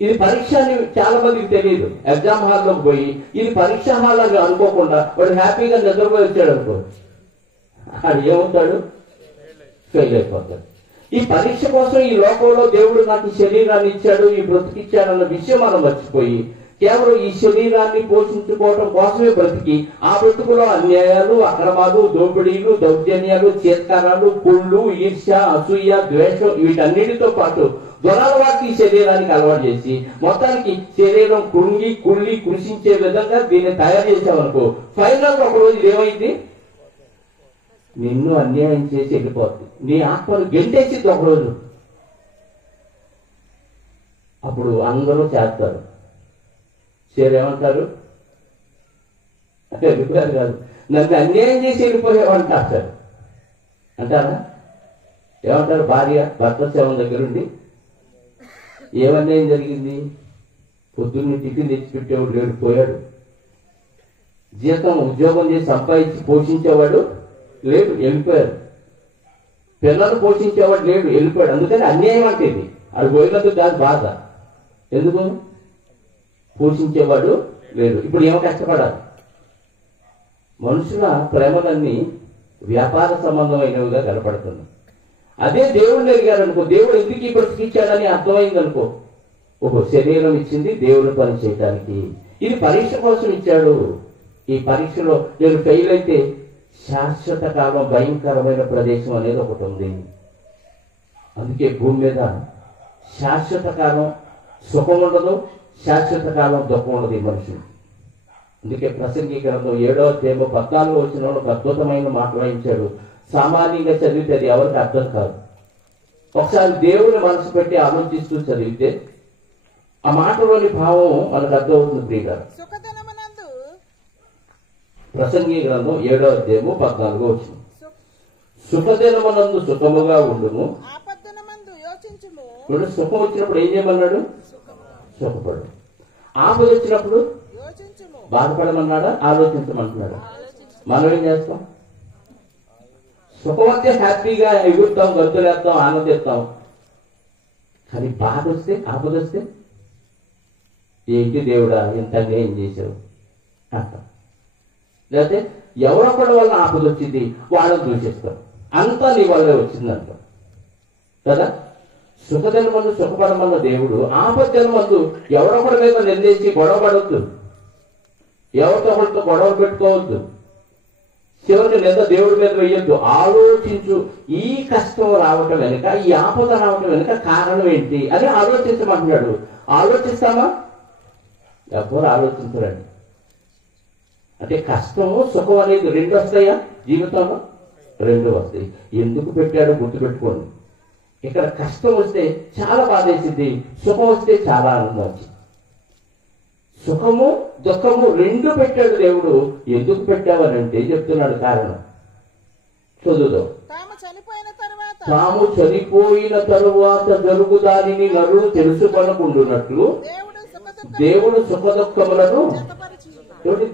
ఇది పరీక్ష అని చాలా మందికి తెలియదు. ఎగ్జామ్ హాల్లోకి పోయి ఇది పరీక్ష హాల్ అని అనుకోకుండా వాడు హ్యాపీగా నిద్రపోయి వచ్చాడు అనుకో, అది ఏమవుతాడు? ఫెయిల్ అయిపోతాడు. ఈ పరీక్ష కోసం ఈ లోకంలో దేవుడు నాకు శరీరాన్ని ఇచ్చాడు, ఈ బ్రతికిచ్చాడు అన్న విషయం మనం మర్చిపోయి కేవలం ఈ శరీరాన్ని పోషించుకోవడం కోసమే బ్రతికి ఆ బ్రతుకులో అన్యాయాలు, అక్రమాలు, దోపిడీలు, దౌర్జన్యాలు, చేత్కారాలు, కుళ్ళు, ఈర్ష్య, అసూయ, ద్వేషం వీటన్నిటితో పాటు దురలవాటు ఈ శరీరానికి అలవాటు చేసి మొత్తానికి శరీరం కుళ్ళి కృషించే విధంగా దీన్ని తయారు చేసామనుకో, ఫైనల్ ఒక రోజు ఏమైంది? నిన్ను అన్యాయం చేసి వెళ్ళిపోతుంది. నీ ఆత్మను గెంటేసింది ఒకరోజు. అప్పుడు అందరూ చేస్తారు. ఏమంటారు? అంటే అభిప్రాయం కాదు, నన్ను అన్యాయం చేసి వెళ్ళిపోయావంటారు. అంటారా? ఏమంటారు? భార్య భర్త శవం దగ్గరుండి ఏమన్యాయం జరిగింది? పొద్దున్నే టిఫిన్ తెచ్చిపెట్టేవాడు లేడు, పోయాడు. జీతం ఉద్యోగం చేసి సంపాదించి పోషించేవాడు లేడు, వెళ్ళిపోయాడు. పిల్లలు పోషించేవాడు లేడు, వెళ్ళిపోయాడు. అందుకని అన్యాయం అంటే ఇది. అది పోయినందుకు కాదు బాధ. ఎందుకు? పోషించేవాడు లేడు. ఇప్పుడు ఏమో కష్టపడాలి. మనుషుల ప్రేమలన్నీ వ్యాపార సంబంధమైనవిగా కనపడుతుంది. అదే దేవుడిని అడిగారు అనుకో, దేవుడు ఎందుకు ఈ బ్రతికిచ్చాడని అర్థమైంది అనుకో, ఓహో శరీరం ఇచ్చింది దేవుని పని చేయడానికి, ఇది పరీక్ష కోసం ఇచ్చాడు. ఈ పరీక్షలో నేను ఫెయిల్ అయితే శాశ్వత కాలం భయంకరమైన ప్రదేశం అనేది ఒకటి ఉంది. అందుకే భూమి మీద శాశ్వత కాలం సుఖం ఉండదు, శాశ్వత కాలం దుఃఖం ఉండదు ఈ మనుషులు. అందుకే ప్రసంగి గ్రంథం 7వ అధ్యాయం 14వ వచనంలో ఒక అద్భుతమైన మాట రాయించాడు. సామాన్యంగా చదివితే అది ఎవరికి అర్థం కాదు. ఒకసారి దేవుని మనసు పెట్టి ఆలోచిస్తూ చదివితే ఆ మాటలోని భావం మనకు అర్థమవుతుంది. ప్రియుల ప్రసంగి గ్రంథం 7వ అధ్యాయం 14వ వచనం, సుఖదినమునందు సుఖముగా ఉండుము. ఇప్పుడు సుఖం వచ్చినప్పుడు ఏం చేయమన్నాడు? సుఖపడు. ఆపద వచ్చినప్పుడు బాధపడమన్నాడా? ఆలోచించమంటున్నాడు. మనం ఏం చేస్తాం? సుఖం వస్తే హ్యాపీగా ఎగురుతాం, గంతులేస్తాం, ఆనందిస్తాం. కానీ బాధ వస్తే, ఆపద వస్తే ఏంటి దేవుడా ఇంత ఏం చేశావు అంటాం. లేకపోతే ఎవరొక్కడి వల్ల ఆపద వచ్చింది వాళ్ళని దూషిస్తాం, అంతా నీ వల్లే వచ్చిందంటాం కదా. సుఖదినమందు సుఖపడమన్న దేవుడు ఆపద్దినమందు ఎవరొకడి మీద నిందేసి గొడవ పడవద్దు, ఎవరితో ఒకరితో గొడవ పెట్టుకోవద్దు, చివరికి నింద దేవుడి మీద వేయొద్దు. ఆలోచించు, ఈ కష్టం రావటం వెనుక, ఈ ఆపద రావటం వెనుక కారణం ఏంటి అని ఆలోచించమంటున్నాడు. ఆలోచిస్తామా? ఎవరు ఆలోచించరండి. అంటే కష్టము సుఖం అనేది రెండు వస్తాయా జీవితంలో? రెండు వస్తాయి. ఎందుకు పెట్టాడో గుర్తుపెట్టుకోండి. ఇక్కడ కష్టం వస్తే చాలా బాధేసింది, సుఖం వస్తే చాలా ఆనందం వచ్చింది. సుఖము దుఃఖము రెండు పెట్టాడు దేవుడు. ఎందుకు పెట్టావనంటే చెప్తున్నాడు కారణం. చదువుదాం. తాము చనిపోయిన తరువాత జరుగు దానిని నరులు తెలుసుకొనకుండునట్లు దేవుడు సుఖ దుఃఖములను.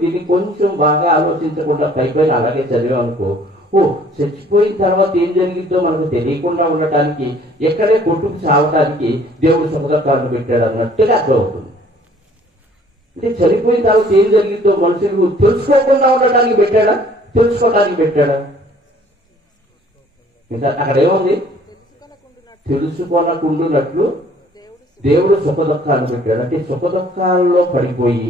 దీన్ని కొంచెం బాగా ఆలోచించకుండా పైపైన అలాగే చదివామనుకో, ఓ చచ్చిపోయిన తర్వాత ఏం జరిగిందో మనకు తెలియకుండా ఉండటానికి, ఎక్కడే కొట్టుకు చావటానికి దేవుడు సుఖ దుఃఖాలను పెట్టాడు అన్నట్టుగా అర్థమవుతుంది. అంటే చనిపోయిన తర్వాత ఏం జరిగిందో మనుషులు తెలుసుకోకుండా ఉండటానికి పెట్టాడా? తెలుసుకోవడానికి పెట్టాడా? ఇంకా అక్కడ ఏముంది? తెలుసుకొనకుండునట్లు దేవుడు సుఖ దుఃఖాన్ని పెట్టాడు. అంటే సుఖ దుఃఖాల్లో పడిపోయి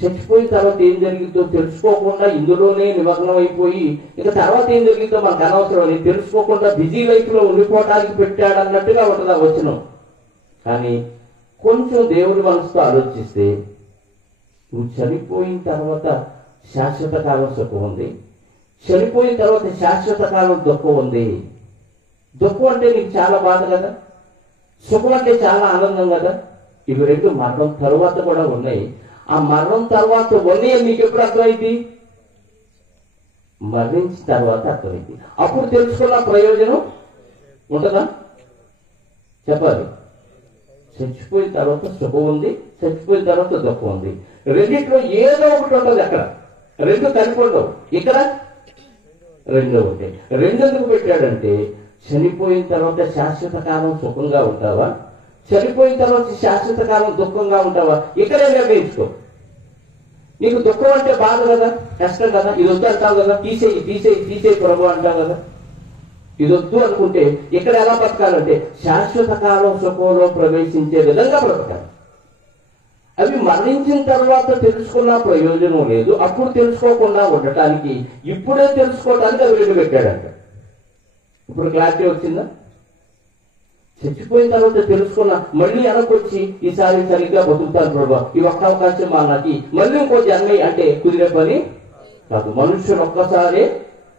చచ్చిపోయిన తర్వాత ఏం జరిగిందో తెలుసుకోకుండా ఇందులోనే నిమగ్నం అయిపోయి ఇక తర్వాత ఏం జరిగిందో మనకు అనవసరం అని తెలుసుకోకుండా బిజీ లైఫ్ లో ఉండిపోవడానికి పెట్టాడు అన్నట్టుగా ఉంటుంది ఆ వచనం. కానీ కొంచెం దేవుడి మనసుతో ఆలోచిస్తే, నువ్వు చనిపోయిన తర్వాత శాశ్వత కాలం సుఖం ఉంది, చనిపోయిన తర్వాత శాశ్వత కాలం దుఃఖం ఉంది. దుఃఖం అంటే నీకు చాలా బాధ కదా, సుఖం అంటే చాలా ఆనందం కదా. ఇవి రెండు మరణం తరువాత కూడా ఉన్నాయి. ఆ మరణం తర్వాత ఉన్నాయి నీకు ఎప్పుడు అర్థమైంది? మరణించిన తర్వాత అర్థమైంది. అప్పుడు తెలుసుకున్న ప్రయోజనం ఉంటుందా? చెప్పాలి. చచ్చిపోయిన తర్వాత సుఖం ఉంది, చచ్చిపోయిన తర్వాత దుఃఖం ఉంది. రెండిట్లో ఏదో ఒకటి ఉంటుంది. అక్కడ రెండు కలిపి ఉండవు, ఇక్కడ రెండు ఉంటాయి. రెండు ఎందుకు పెట్టాడంటే, చనిపోయిన తర్వాత శాశ్వత కాలం సుఖంగా ఉంటావా, చనిపోయిన తర్వాత శాశ్వత కాలం దుఃఖంగా ఉంటావా, ఇక్కడే నిర్ణయించుకో. నీకు దుఃఖం అంటే బాధ కదా, కష్టం కదా, ఇది వద్దు అంటావు కదా, తీసేయి తీసేయి తీసేయి ప్రభు అంటావు కదా. ఇది వద్దు అనుకుంటే ఇక్కడ ఎలా బతకాలంటే శాశ్వత కాలం సుఖంలో ప్రవేశించే విధంగా బ్రతకాలి. అవి మరణించిన తర్వాత తెలుసుకున్న ప్రయోజనం లేదు. అప్పుడు తెలుసుకోకుండా ఉండటానికి ఇప్పుడే తెలుసుకోవడానికి అవి రెండు పెట్టాడంట. ఇప్పుడు క్లారిటీ వచ్చిందా? చచ్చిపోయిన తర్వాత తెలుసుకున్నా మళ్ళీ వెనకొచ్చి ఈసారి సరిగ్గా బతుకుతాను ప్రభా, ఈ ఒక్క అవకాశం మా నాకు మళ్ళీ ఇంకో జన్మ అంటే కుదిరే పని కాదు. మనుషులు ఒక్కసారి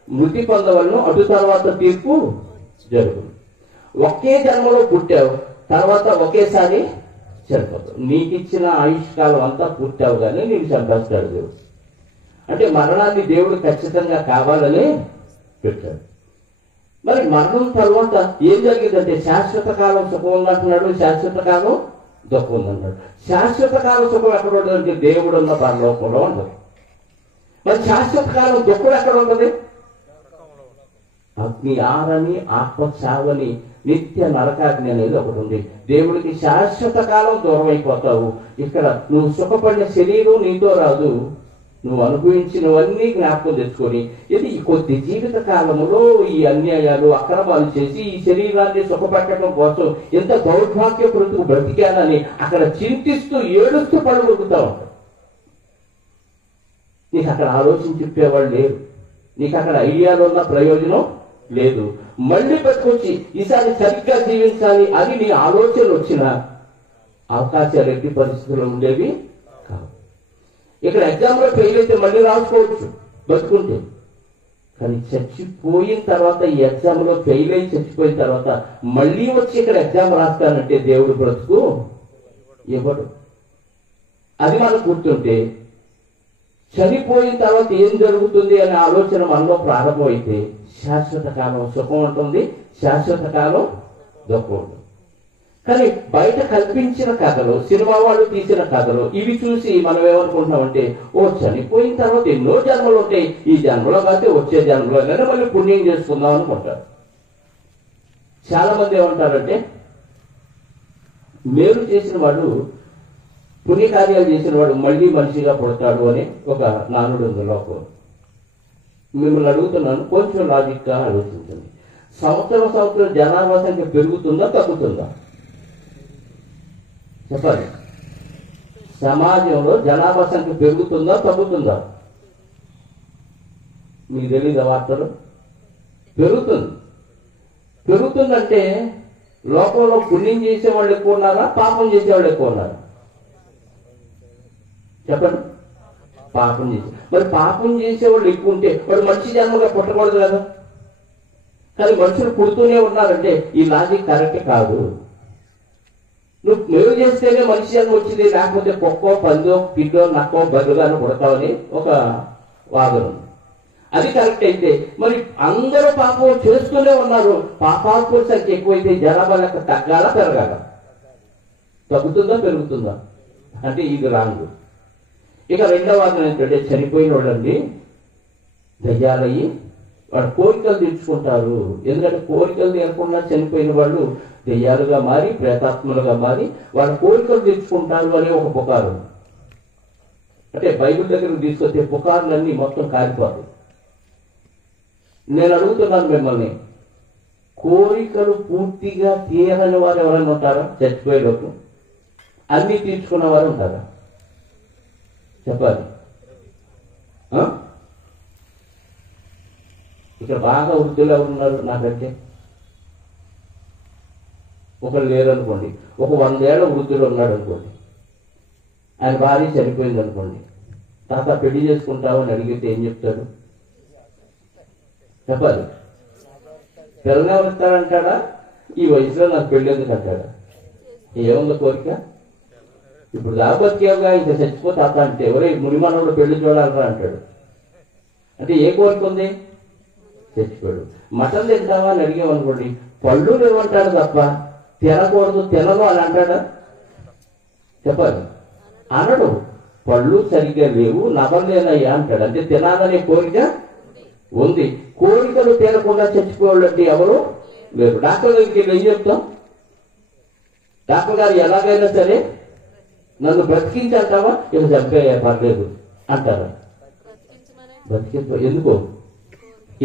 మృతి పొందవలను, అటు తర్వాత తీర్పు జరుగుతుంది. ఒకే జన్మలో పుట్టావు, తర్వాత ఒకేసారి చనిపోతావు. నీకు ఇచ్చిన ఆయుష్కాలం అంతా పూర్తావు కానీ నీకు చంపేస్తాడు దేవుడు. అంటే మరణాన్ని దేవుడు ఖచ్చితంగా కావాలని పెట్టాడు. మరి మరణం తర్వాత ఏం జరిగిందంటే శాశ్వత కాలం సుఖం ఉందంటున్నాడు, శాశ్వత కాలం దుఃఖం ఉందన్నాడు. శాశ్వత కాలం సుఖం ఎక్కడ ఉంటుందంటే దేవుడు ఉన్న పరలోకంలో ఉండదు. మరి శాశ్వత కాలం దుఃఖం ఎక్కడ ఉంటుంది? అగ్ని ఆరని ఆత్మ చావని నిత్య నరకాగ్ని అనేది ఒకటి ఉంది. దేవుడికి శాశ్వత కాలం దూరం అయిపోతావు. ఇక్కడ నువ్వు సుఖపడిన శరీరం నీతో రాదు, నువ్వు అనుభవించినవన్నీ జ్ఞాపకం తెచ్చుకొని ఇది కొద్ది జీవిత కాలంలో ఈ అన్యాయాలు అక్రమాలు చేసి ఈ శరీరాన్ని సుఖపెట్టడం కోసం ఎంత దౌర్భాగ్యపడుతూ బ్రతికానని అక్కడ చింతిస్తూ ఏడుస్తూ పడగొడుతూ ఉంటావు. నీకు అక్కడ ఆలోచించి చెప్పేవాళ్ళు లేరు, నీకు అక్కడ ఐడియాలో ఉన్న ప్రయోజనం లేదు. మళ్ళీ పట్టుకొచ్చి ఈసారి సరిగ్గా జీవించాలి అని నీ ఆలోచనలు వచ్చిన అవకాశాలు ఎట్టి పరిస్థితులు ఉండేవి కావు. ఇక్కడ ఎగ్జామ్లో ఫెయిల్ అయితే మళ్ళీ రాసుకోవచ్చు బతుకుంటే, కానీ చచ్చిపోయిన తర్వాత ఈ ఎగ్జామ్లో ఫెయిల్ అయి చచ్చిపోయిన తర్వాత మళ్ళీ వచ్చి ఇక్కడ ఎగ్జామ్ రాస్తానంటే దేవుడు బ్రతుకు ఇవ్వడు. అది మనకు గుర్తుంటే చనిపోయిన తర్వాత ఏం జరుగుతుంది అనే ఆలోచన మనలో ప్రారంభమైతే శాశ్వత కాలం సుఖం ఉంటుంది, శాశ్వత కాలం దుఃఖం ఉంటుంది. కానీ బయట కల్పించిన కథలు, సినిమా వాళ్ళు తీసిన కథలు ఇవి చూసి మనం ఏమనుకుంటున్నామంటే ఓ చనిపోయిన తర్వాత ఎన్నో జన్మలు ఉంటాయి, ఈ జన్మలో కాకపోతే వచ్చే జన్మలో మళ్ళీ పుణ్యం చేసుకుందాం అనుకుంటారు. చాలా మంది ఏమంటారంటే మేలు చేసిన వాడు, పుణ్యకార్యాలు చేసిన వాడు మళ్ళీ మనిషిగా పుడతాడు అని ఒక నానుడు ఉంది లోకం. మిమ్మల్ని అడుగుతున్నాను, కొంచెం లాజిక్గా ఆలోచించండి. సంవత్సరం జనాభా సంఖ్య పెరుగుతుందా తగ్గుతుందా చెప్పాలి? సమాజంలో జనాభా సంఖ్య పెరుగుతుందా తగ్గుతుందా? మీకు తెలీదా వార్తలు? పెరుగుతుంది. పెరుగుతుందంటే లోకంలో పుణ్యం చేసేవాళ్ళు ఎక్కువ ఉన్నారా, పాపం చేసేవాళ్ళు ఎక్కువ ఉన్నారా? చెప్పండి. పాపం చేసే మరి పాపం చేసేవాళ్ళు ఎక్కువ ఉంటే వాడు మంచి జన్మగా పుట్టకూడదు కదా. కానీ మనుషులు పుడుతూనే ఉన్నారంటే ఈ లాజిక్ కరెక్ట్ కాదు. నువ్వు మేలు చేస్తేనే మనిషి జన్మ వచ్చింది, లేకపోతే కుక్కో పందో పిల్లో నక్కో బర్రుగానో పుడతావని ఒక వాదన ఉంది. అది కరెక్ట్ అయితే మరి అందరూ పాపం చేస్తూనే ఉన్నారు, పాపాత్ముల సంఖ్య ఎక్కువైతే జనాభా లెక్క తగ్గాల పెరగాల? తగ్గుతుందా పెరుగుతుందా? అంటే ఇది రాంగ్. ఇక రెండవ వాదన ఏంటంటే చనిపోయిన వాళ్ళండి దయ్యాలయ్యి వాడు కోరికలు తీర్చుకుంటారు. ఎందుకంటే కోరికలు తీరకుండా చనిపోయిన వాళ్ళు దెయ్యాలుగా మారి ప్రేతాత్మలుగా మారి వాళ్ళ కోరికలు తీర్చుకుంటారు అనే ఒక పుకారు. అంటే బైబిల్ దగ్గరకు తీసుకొచ్చే పుకార్లన్నీ మొత్తం కారిపోతాయి. నేను అడుగుతున్నాను మిమ్మల్ని, కోరికలు పూర్తిగా తీరని వారు ఎవరైనా ఉంటారా? చచ్చిపోయేలోపు అన్ని తీర్చుకున్న వారు ఉంటారా? చెప్పాలి. ఇక్కడ బాగా వృద్ధులు ఎవరు ఉన్నారు నాకంటే? ఒకరు లేరు అనుకోండి, ఒక 100 ఏళ్ల వృద్ధులు ఉన్నాడు అనుకోండి, ఆయన భార్య చనిపోయింది అనుకోండి, తాత పెళ్లి చేసుకుంటావు అని అడిగితే ఏం చెప్తాడు? చెప్పాలి. పిల్లలు ఎవరు ఇస్తారంటాడా? ఈ వయసులో నాకు పెళ్లి ఎందుకు అంటాడా? ఏముంది కోరిక? ఇప్పుడు దాబత్యాగా ఇంకా చచ్చిపోతే తాత అంటే ఎవరే మునిమనవుడు పెళ్లి చూడాలరా అంటాడు. అంటే ఏ కోరిక ఉంది? చచ్చిపోయాడు. మటన్ తింటావా అని అడిగామనుకోండి, పళ్ళు లేవంటాడు తప్ప తినకూడదు తినను అని అంటాడా? చెప్పాలి. అనడు. పళ్ళు సరిగ్గా లేవు నవ్వలేనయ్యా అంటాడు. అంటే తినాలనే కోరిక ఉంది. కోరికలు తీరకుండా చచ్చిపోవాలంటే ఎవరు లేరు. డాక్టర్ దగ్గరికి వెళ్ళి ఏం చెప్తాం? డాక్టర్ గారు ఎలాగైనా సరే నన్ను బ్రతికించంటావా? ఇక చంపే పర్లేదు అంటారా? ఎందుకో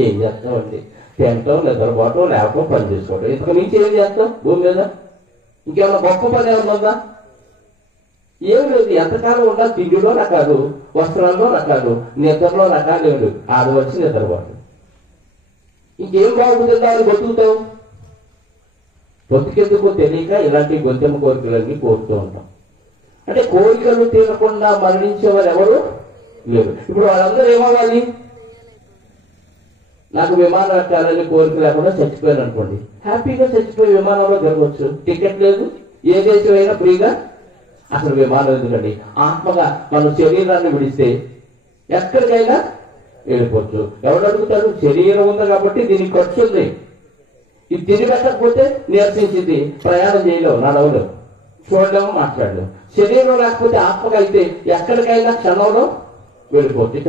ఏం చేస్తామండి? తింటాం, నిద్రపోవటం, లేకపోతే పని చేసుకోవటం. ఇంతకు మించి ఏం చేస్తాం భూమి మీద? ఇంకేమన్నా గొప్ప పని ఏమన్నా ఉందా? ఏమి లేదు. ఎంతకాలం ఉన్నా తిండిలో రకాలు, వస్త్రాల్లో రకాలు, నిద్రలో రకాలు ఏమి లేవు. 6 వచ్చి నిద్రపోతాడు. ఇంకేం బాగుంటుందా అని బతుకుతావు. బతుకెందుకో తెలియక ఇలాంటి గొంతెమ్మ కోరికలన్నీ కోరుతూ ఉంటాం. అంటే కోరికలు తీరకుండా మరణించేవారు ఎవరు లేరు. ఇప్పుడు వాళ్ళందరూ ఏమవ్వాలి? నాకు విమానం ఎక్కాలని కోరిక లేకుండా చచ్చిపోయాను అనుకోండి, హ్యాపీగా చచ్చిపోయి విమానంలో జరగవచ్చు. టికెట్ లేదు, ఏ దేశం అయినా ఫ్రీగా. అసలు విమానం ఎందుకండి? ఆత్మగా మన శరీరాన్ని విడిస్తే ఎక్కడికైనా వెళ్ళిపోవచ్చు. ఎవరు అడుగుతాడు? శరీరం ఉంది కాబట్టి దీనికి ఖర్చు ఉంది. ఇది తిని పెట్టకపోతే నీరసించింది, ప్రయాణం చేయలేవు, నడవలేవు, చూడలేము, మాట్లాడలేము. శరీరం లేకపోతే ఆత్మగా అయితే ఎక్కడికైనా క్షణంలో వెళ్ళిపోవచ్చు. ఇక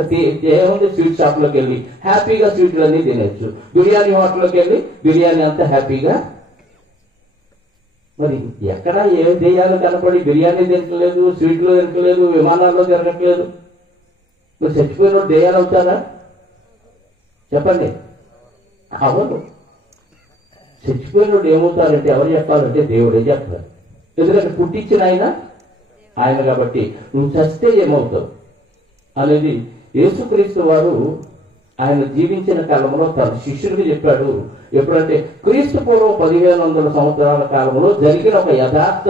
ఏముంది? స్వీట్ షాప్ లోకి వెళ్ళి హ్యాపీగా స్వీట్లు అన్ని తినేచ్చు. బిర్యానీ హోటల్లోకి వెళ్ళి బిర్యానీ అంతా హ్యాపీగా. మరి ఎక్కడ ఏ దెయ్యాలు కనపడి బిర్యానీ తినట్లేదు, స్వీట్లు తినట్లేదు, విమానాల్లో జరగట్లేదు? మీరు చచ్చిపోయిన దెయ్యాలు అవుతారా? చెప్పండి. అవును. చచ్చిపోయిన ఏమవుతారంటే ఎవరు చెప్పాలంటే దేవుడే చెప్తారు. ఎందుకంటే పుట్టించిన ఆయన కాబట్టి నువ్వు చస్తే ఏమవుతావు అనేది యేసుక్రీస్తు వారు ఆయన జీవించిన కాలంలో తన శిష్యుడికి చెప్పాడు. ఎప్పుడంటే క్రీస్తు పూర్వం 1500 సంవత్సరాల కాలంలో జరిగిన ఒక యథార్థ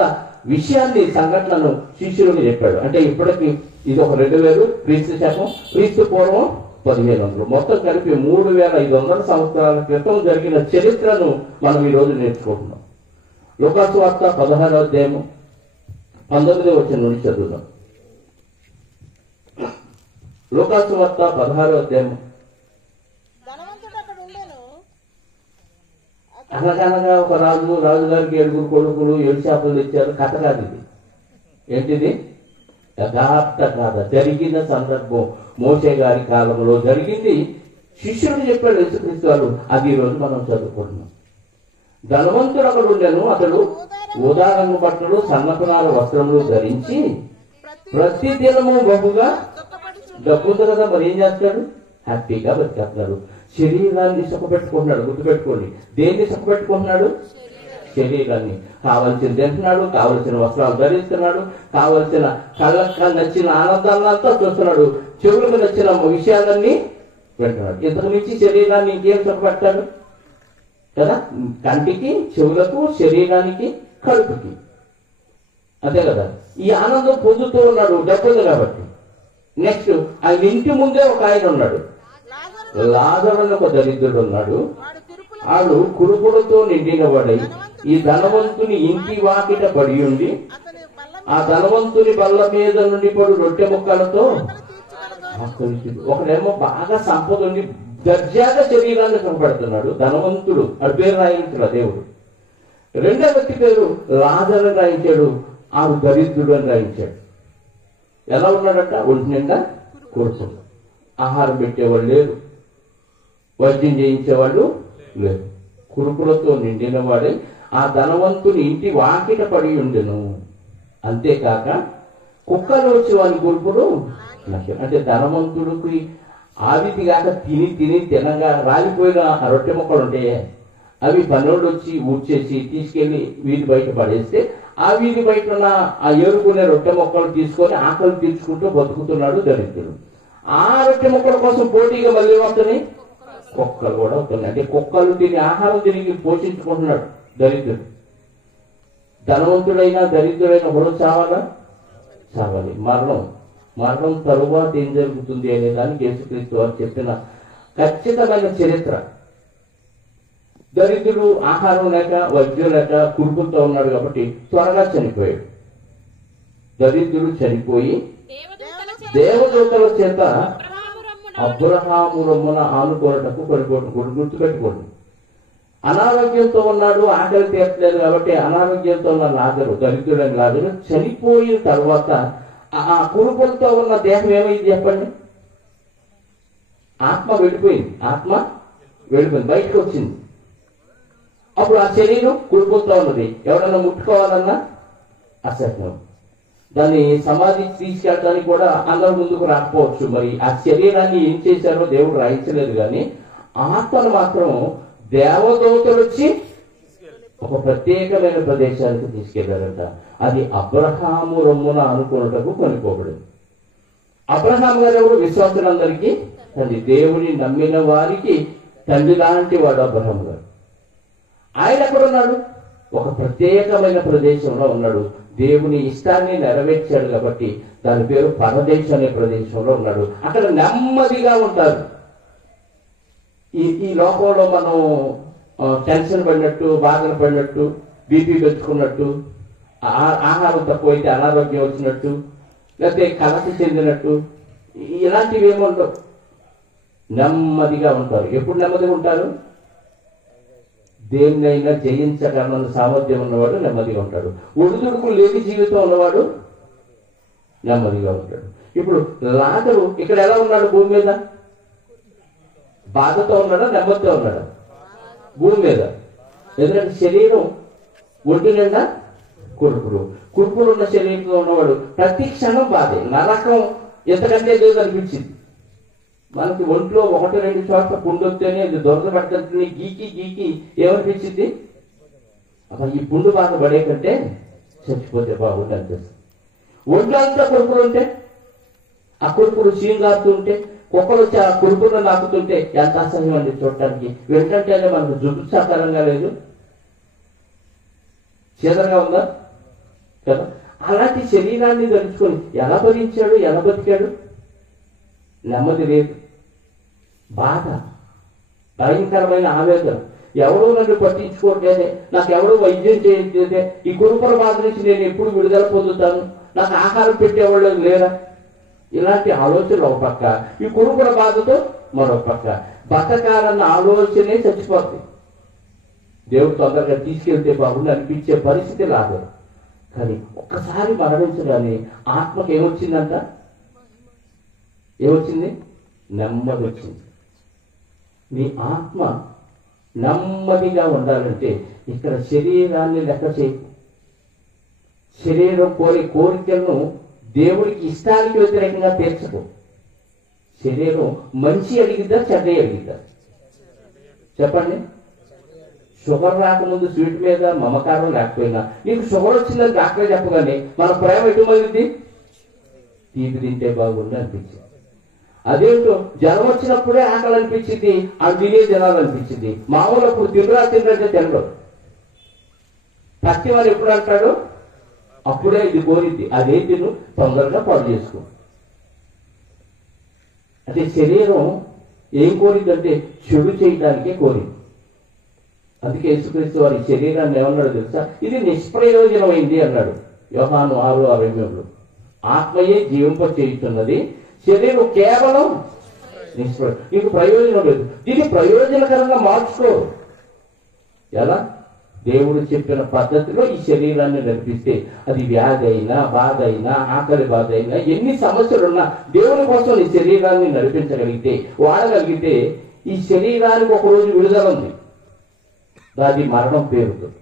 విషయాన్ని, సంఘటనను శిష్యుడికి చెప్పాడు. అంటే ఇప్పటికి ఇది ఒక 2000 క్రీస్తు శకం, క్రీస్తు పూర్వం 1500, మొత్తం కలిపి 3500 సంవత్సరాల క్రితం జరిగిన చరిత్రను మనం ఈ రోజు నేర్చుకుంటున్నాం. లూకాసు వార్త 16వ అధ్యాయం 19వ వచనం నుండి చదువుదాం. లూకాసు వార్త 16వ అధ్యాయం. అనగనగా ఒక రాజుగారికి 7 కొడుకులు 7 చేపలు తెచ్చారు. కథ కాదు ఇది. ఏంటిది? యథార్థ కథ, జరిగిన సందర్భం. మోషే గారి కాలంలో జరిగింది. శిష్యుడు చెప్పాడు యేసుక్రీస్తు వారు. అది ఈ రోజు మనం చదువుకుంటున్నాం. ధనవంతుడు ఒకడు ఉండెను. అతడు ఊదా రంగు బట్టలు, సన్నపునాల వస్త్రములు ధరించి ప్రతి దినము బహుగా డబ్బుంది కదా, మరి ఏం చేస్తాడు? హ్యాపీగా బతికేస్తున్నాడు. శరీరాన్ని సుఖపెట్టుకుంటున్నాడు. గుర్తుపెట్టుకోండి, దేన్ని సుఖపెట్టుకుంటున్నాడు? శరీరాన్ని. కావలసిన తింటున్నాడు, కావలసిన వస్త్రాలు ధరిస్తున్నాడు, కావలసిన కళ్ళకు నచ్చిన ఆనందాలంతా చూస్తున్నాడు, చెవులకు నచ్చిన విషయాలన్నీ పెడుతున్నాడు. ఇంతకు మించి శరీరాన్ని ఇంకేం సుఖపెట్టాడు కదా? కంటికి, చెవులకు, శరీరానికి, కడుపుకి, అంతే కదా. ఈ ఆనందం పొందుతూ ఉన్నాడు, డబ్బు ఉంది కాబట్టి. నెక్స్ట్ ఆయన ఇంటి ముందే ఒక ఆయన ఉన్నాడు, లాజరు ఒక దరిద్రుడు ఉన్నాడు. ఆడు కురుపులతో నిండిన వాడై ఈ ధనవంతుని ఇంటి వాకిట పడి ఉండి ఆ ధనవంతుని బల్ల మీద నుండి పడు రొట్టె ముక్కలతో ఒకడేమో బాగా సంపద ఉండి దర్జాగా శరీరాన్ని సుఖపడుతున్నాడు, ధనవంతుడు. అది పేరు రాయించాడు దేవుడు. రెండో వ్యక్తి పేరు లాజరు రాయించాడు, ఆడు దరిద్రుడు అని రాయించాడు. ఎలా ఉన్నాడట? ఒంటి నిండా కూర్చుండు. ఆహారం పెట్టేవాళ్ళు లేరు, వైద్యం చేయించేవాళ్ళు లేరు. కురుపులతో నిండిన వాడే ఆ ధనవంతుని ఇంటి వాకిట పడి ఉండెను. అంతేకాక కుక్కలు వచ్చి వాని కురుపులు అంటే ధనవంతుడికి ఆవితి కాక తిని తినగా రాలిపోయిన రొట్టె మొక్కలు ఉంటాయే, అవి పనులు వచ్చి ఊడ్చేసి తీసుకెళ్లి వీధి బయట పడేస్తే ఆ వీధి బయట ఉన్న ఆ ఏరుకునే రొట్టె మొక్కలు తీసుకొని ఆకలి తీర్చుకుంటూ బతుకుతున్నాడు దరిద్రుడు. ఆ రొట్టె మొక్కల కోసం పోటీగా మళ్ళీ వస్తున్నాయి కుక్కలు కూడా వస్తున్నాయి. అంటే కుక్కలు తిని ఆహారం తిరిగి పోషించుకుంటున్నాడు దరిద్రుడు. ధనవంతుడైనా దరిద్రుడైనా కూడా చావాలా? చావాలి. మరణం తరువాత ఏం జరుగుతుంది అనే దానికి యేసుక్రీస్తు వారు చెప్పిన ఖచ్చితమైన చరిత్ర. దరిద్రుడు ఆహారం లేక, వైద్యం లేక కురుపులతో ఉన్నాడు కాబట్టి త్వరగా చనిపోయాడు. దరిద్రుడు చనిపోయి దేవదూతల చేత అబ్రహాము రొమ్మున ఆనుకోవటకు గుర్తుపెట్టుకోండి. అనారోగ్యంతో ఉన్నాడు, ఆకలి తీర్చలేదు కాబట్టి అనారోగ్యంతో ఉన్న లాజరు, దరిద్రుడైన లాజరు చనిపోయిన తర్వాత ఆ కురుపులతో ఉన్న దేహం ఏమైంది చెప్పండి? ఆత్మ వెళ్ళిపోయింది, బయటకు వచ్చింది. అప్పుడు ఆ శరీరం కురుపులతో ఉన్నది. ఎవరన్నా ముట్టుకోవాలన్నా అసహ్యం. దాన్ని సమాధికి తీసుకెళ్ళడానికి కూడా అందరి ముందుకు రాకపోవచ్చు. మరి ఆ శరీరాన్ని ఏం చేశారో దేవుడు రాయించలేదు, కానీ ఆత్మను మాత్రం దేవదూతలు వచ్చి ఒక ప్రత్యేకమైన ప్రదేశానికి తీసుకెళ్లారంట. అది అబ్రహాము రొమ్మున అనుకున్నటకు కొనుక్కోబడింది. అబ్రహాం గారు ఎవరు? విశ్వాసులందరికీ తండ్రి, దేవుని నమ్మిన వారికి తండ్రి లాంటి వాడు అబ్రహాం గారు. ఆయన ఎక్కడున్నాడు? ఒక ప్రత్యేకమైన ప్రదేశంలో ఉన్నాడు. దేవుని ఇష్టాన్ని నెరవేర్చాడు కాబట్టి దాని పేరు పరదేశ్ అనే ప్రదేశంలో ఉన్నాడు. అక్కడ నెమ్మదిగా ఉంటారు. ఈ లోకంలో మనం టెన్షన్ పడినట్టు, బాధలు పడినట్టు, బీపీ పెంచుకున్నట్టు, ఆహారం తక్కువైతే అనారోగ్యం వచ్చినట్టు, లేకపోతే కలసి చెందినట్టు, ఇలాంటివి ఏముండవు. నెమ్మదిగా ఉంటారు. ఎప్పుడు నెమ్మదిగా ఉంటారు? దేన్నైనా జయించగలన్న సామర్థ్యం ఉన్నవాడు నెమ్మదిగా ఉంటాడు. ఒడిదుడుకులు లేని జీవితం ఉన్నవాడు నెమ్మదిగా ఉంటాడు. ఇప్పుడు లాజరు ఇక్కడ ఎలా ఉన్నాడు? భూమి మీద బాధతో ఉన్నాడా, నెమ్మదితో ఉన్నాడా? భూమి మీద. ఎందుకంటే శరీరం ఒంటి నిండా కురుపులు ఉన్న శరీరంలో ఉన్నవాడు ప్రతి క్షణం బాధే. నరకం ఎంతకంటే లేదు అనిపించింది మనకి. ఒంట్లో 1-2 చోట్ల పుండు వస్తేనే అది దొరద పడుతుంది, గీకి ఏమనిపించింది? అసలు ఈ పుండు బాధ పడే కంటే చచ్చిపోతే బాగుంది అనిపిస్తుంది. ఒంట్లో అంతా కురుపులు ఉంటే, ఆ కురుపులు చీంగారుతూ ఉంటే, కుక్కలు వచ్చి ఆ కురుపులను నాకుతుంటే ఎంత అసహ్యం అండి చూడటానికి. వెంటంటేనే మనకు జుగుత్సాకరంగా లేదు, చేదరంగా ఉందా కదా? అలాంటి శరీరాన్ని ధరించుకొని ఎలా భరించాడు, ఎలా బతికాడు? నెమ్మది లేదు, బాధ, భయంకరమైన ఆవేదన. ఎవరూ నన్ను పట్టించుకోవట్లేదే, నాకు ఎవరూ వైద్యం చేయట్లేదే, ఈ కురుపుల బాధ నుంచి నేను ఎప్పుడు విడుదల పొందుతాను, నాకు ఆహారం పెట్టేవాళ్ళు లేరా? ఇలాంటి ఆలోచనలు ఒక పక్క, ఈ కురుపుల బాధతో మరొక పక్క. బతకాలన్న ఆలోచనే చచ్చిపోతుంది. దేవుడు తొందరగా తీసుకెళ్తే బాగుండి అనిపించే పరిస్థితి రాదు. కానీ ఒక్కసారి మరణించగానే ఆత్మకి ఏమొచ్చిందంట? ఏమొచ్చింది? నెమ్మది వచ్చింది. నీ ఆత్మ నెమ్మదిగా ఉండాలంటే ఇక్కడ శరీరాన్ని లెక్క చేయి. శరీరం కోరికలను దేవుడికి ఇష్టానికి వ్యతిరేకంగా తీర్చకు. శరీరం మంచి అడిగిద్దా, చెడ్డ అడిగిద్దా? చెప్పండి. షుగర్ రాకముందు స్వీట్ మీద మమకారం లేకపోయినా, నీకు షుగర్ వచ్చిందని డాక్టర్ చెప్పగానే మన ప్రేమ ఎటుమైంది? తీపి తింటే బాగుంది అనిపించింది. అదేంటో జ్వరం వచ్చినప్పుడే ఆకలి అనిపించింది, అది తినే తినాలనిపించింది. మామూలు అప్పుడు తినరంటే తినడు. పత్తి వారు ఎప్పుడు అంటాడు? అప్పుడే ఇది కోరిద్ది, అదే తిను, తొందరగా పాడు చేసుకో. అంటే శరీరం ఏం కోరిద్దంటే చెడు చేయడానికే కోరింది. అందుకే యేసుక్రీస్తు వారి శరీరాన్ని ఏమన్నాడు తెలుసా? ఇది నిష్ప్రయోజనమైంది అన్నాడు యోహాను 6:63. ఆత్మయే జీవింప చేయుతున్నది, శరీరం కేవలం నీకు ప్రయోజనం లేదు. దీన్ని ప్రయోజనకరంగా మార్చుకో. ఎలా? దేవుడు చెప్పిన పద్ధతిలో ఈ శరీరాన్ని నడిపిస్తే, అది వ్యాధి అయినా, బాధ అయినా, ఆకలి బాధ అయినా, ఎన్ని సమస్యలున్నా దేవుని కోసం ఈ శరీరాన్ని నడిపించగలిగితే, వాడగలిగితే, ఈ శరీరానికి ఒకరోజు విడుదల ఉంది. అది మరణం పేరుతుంది.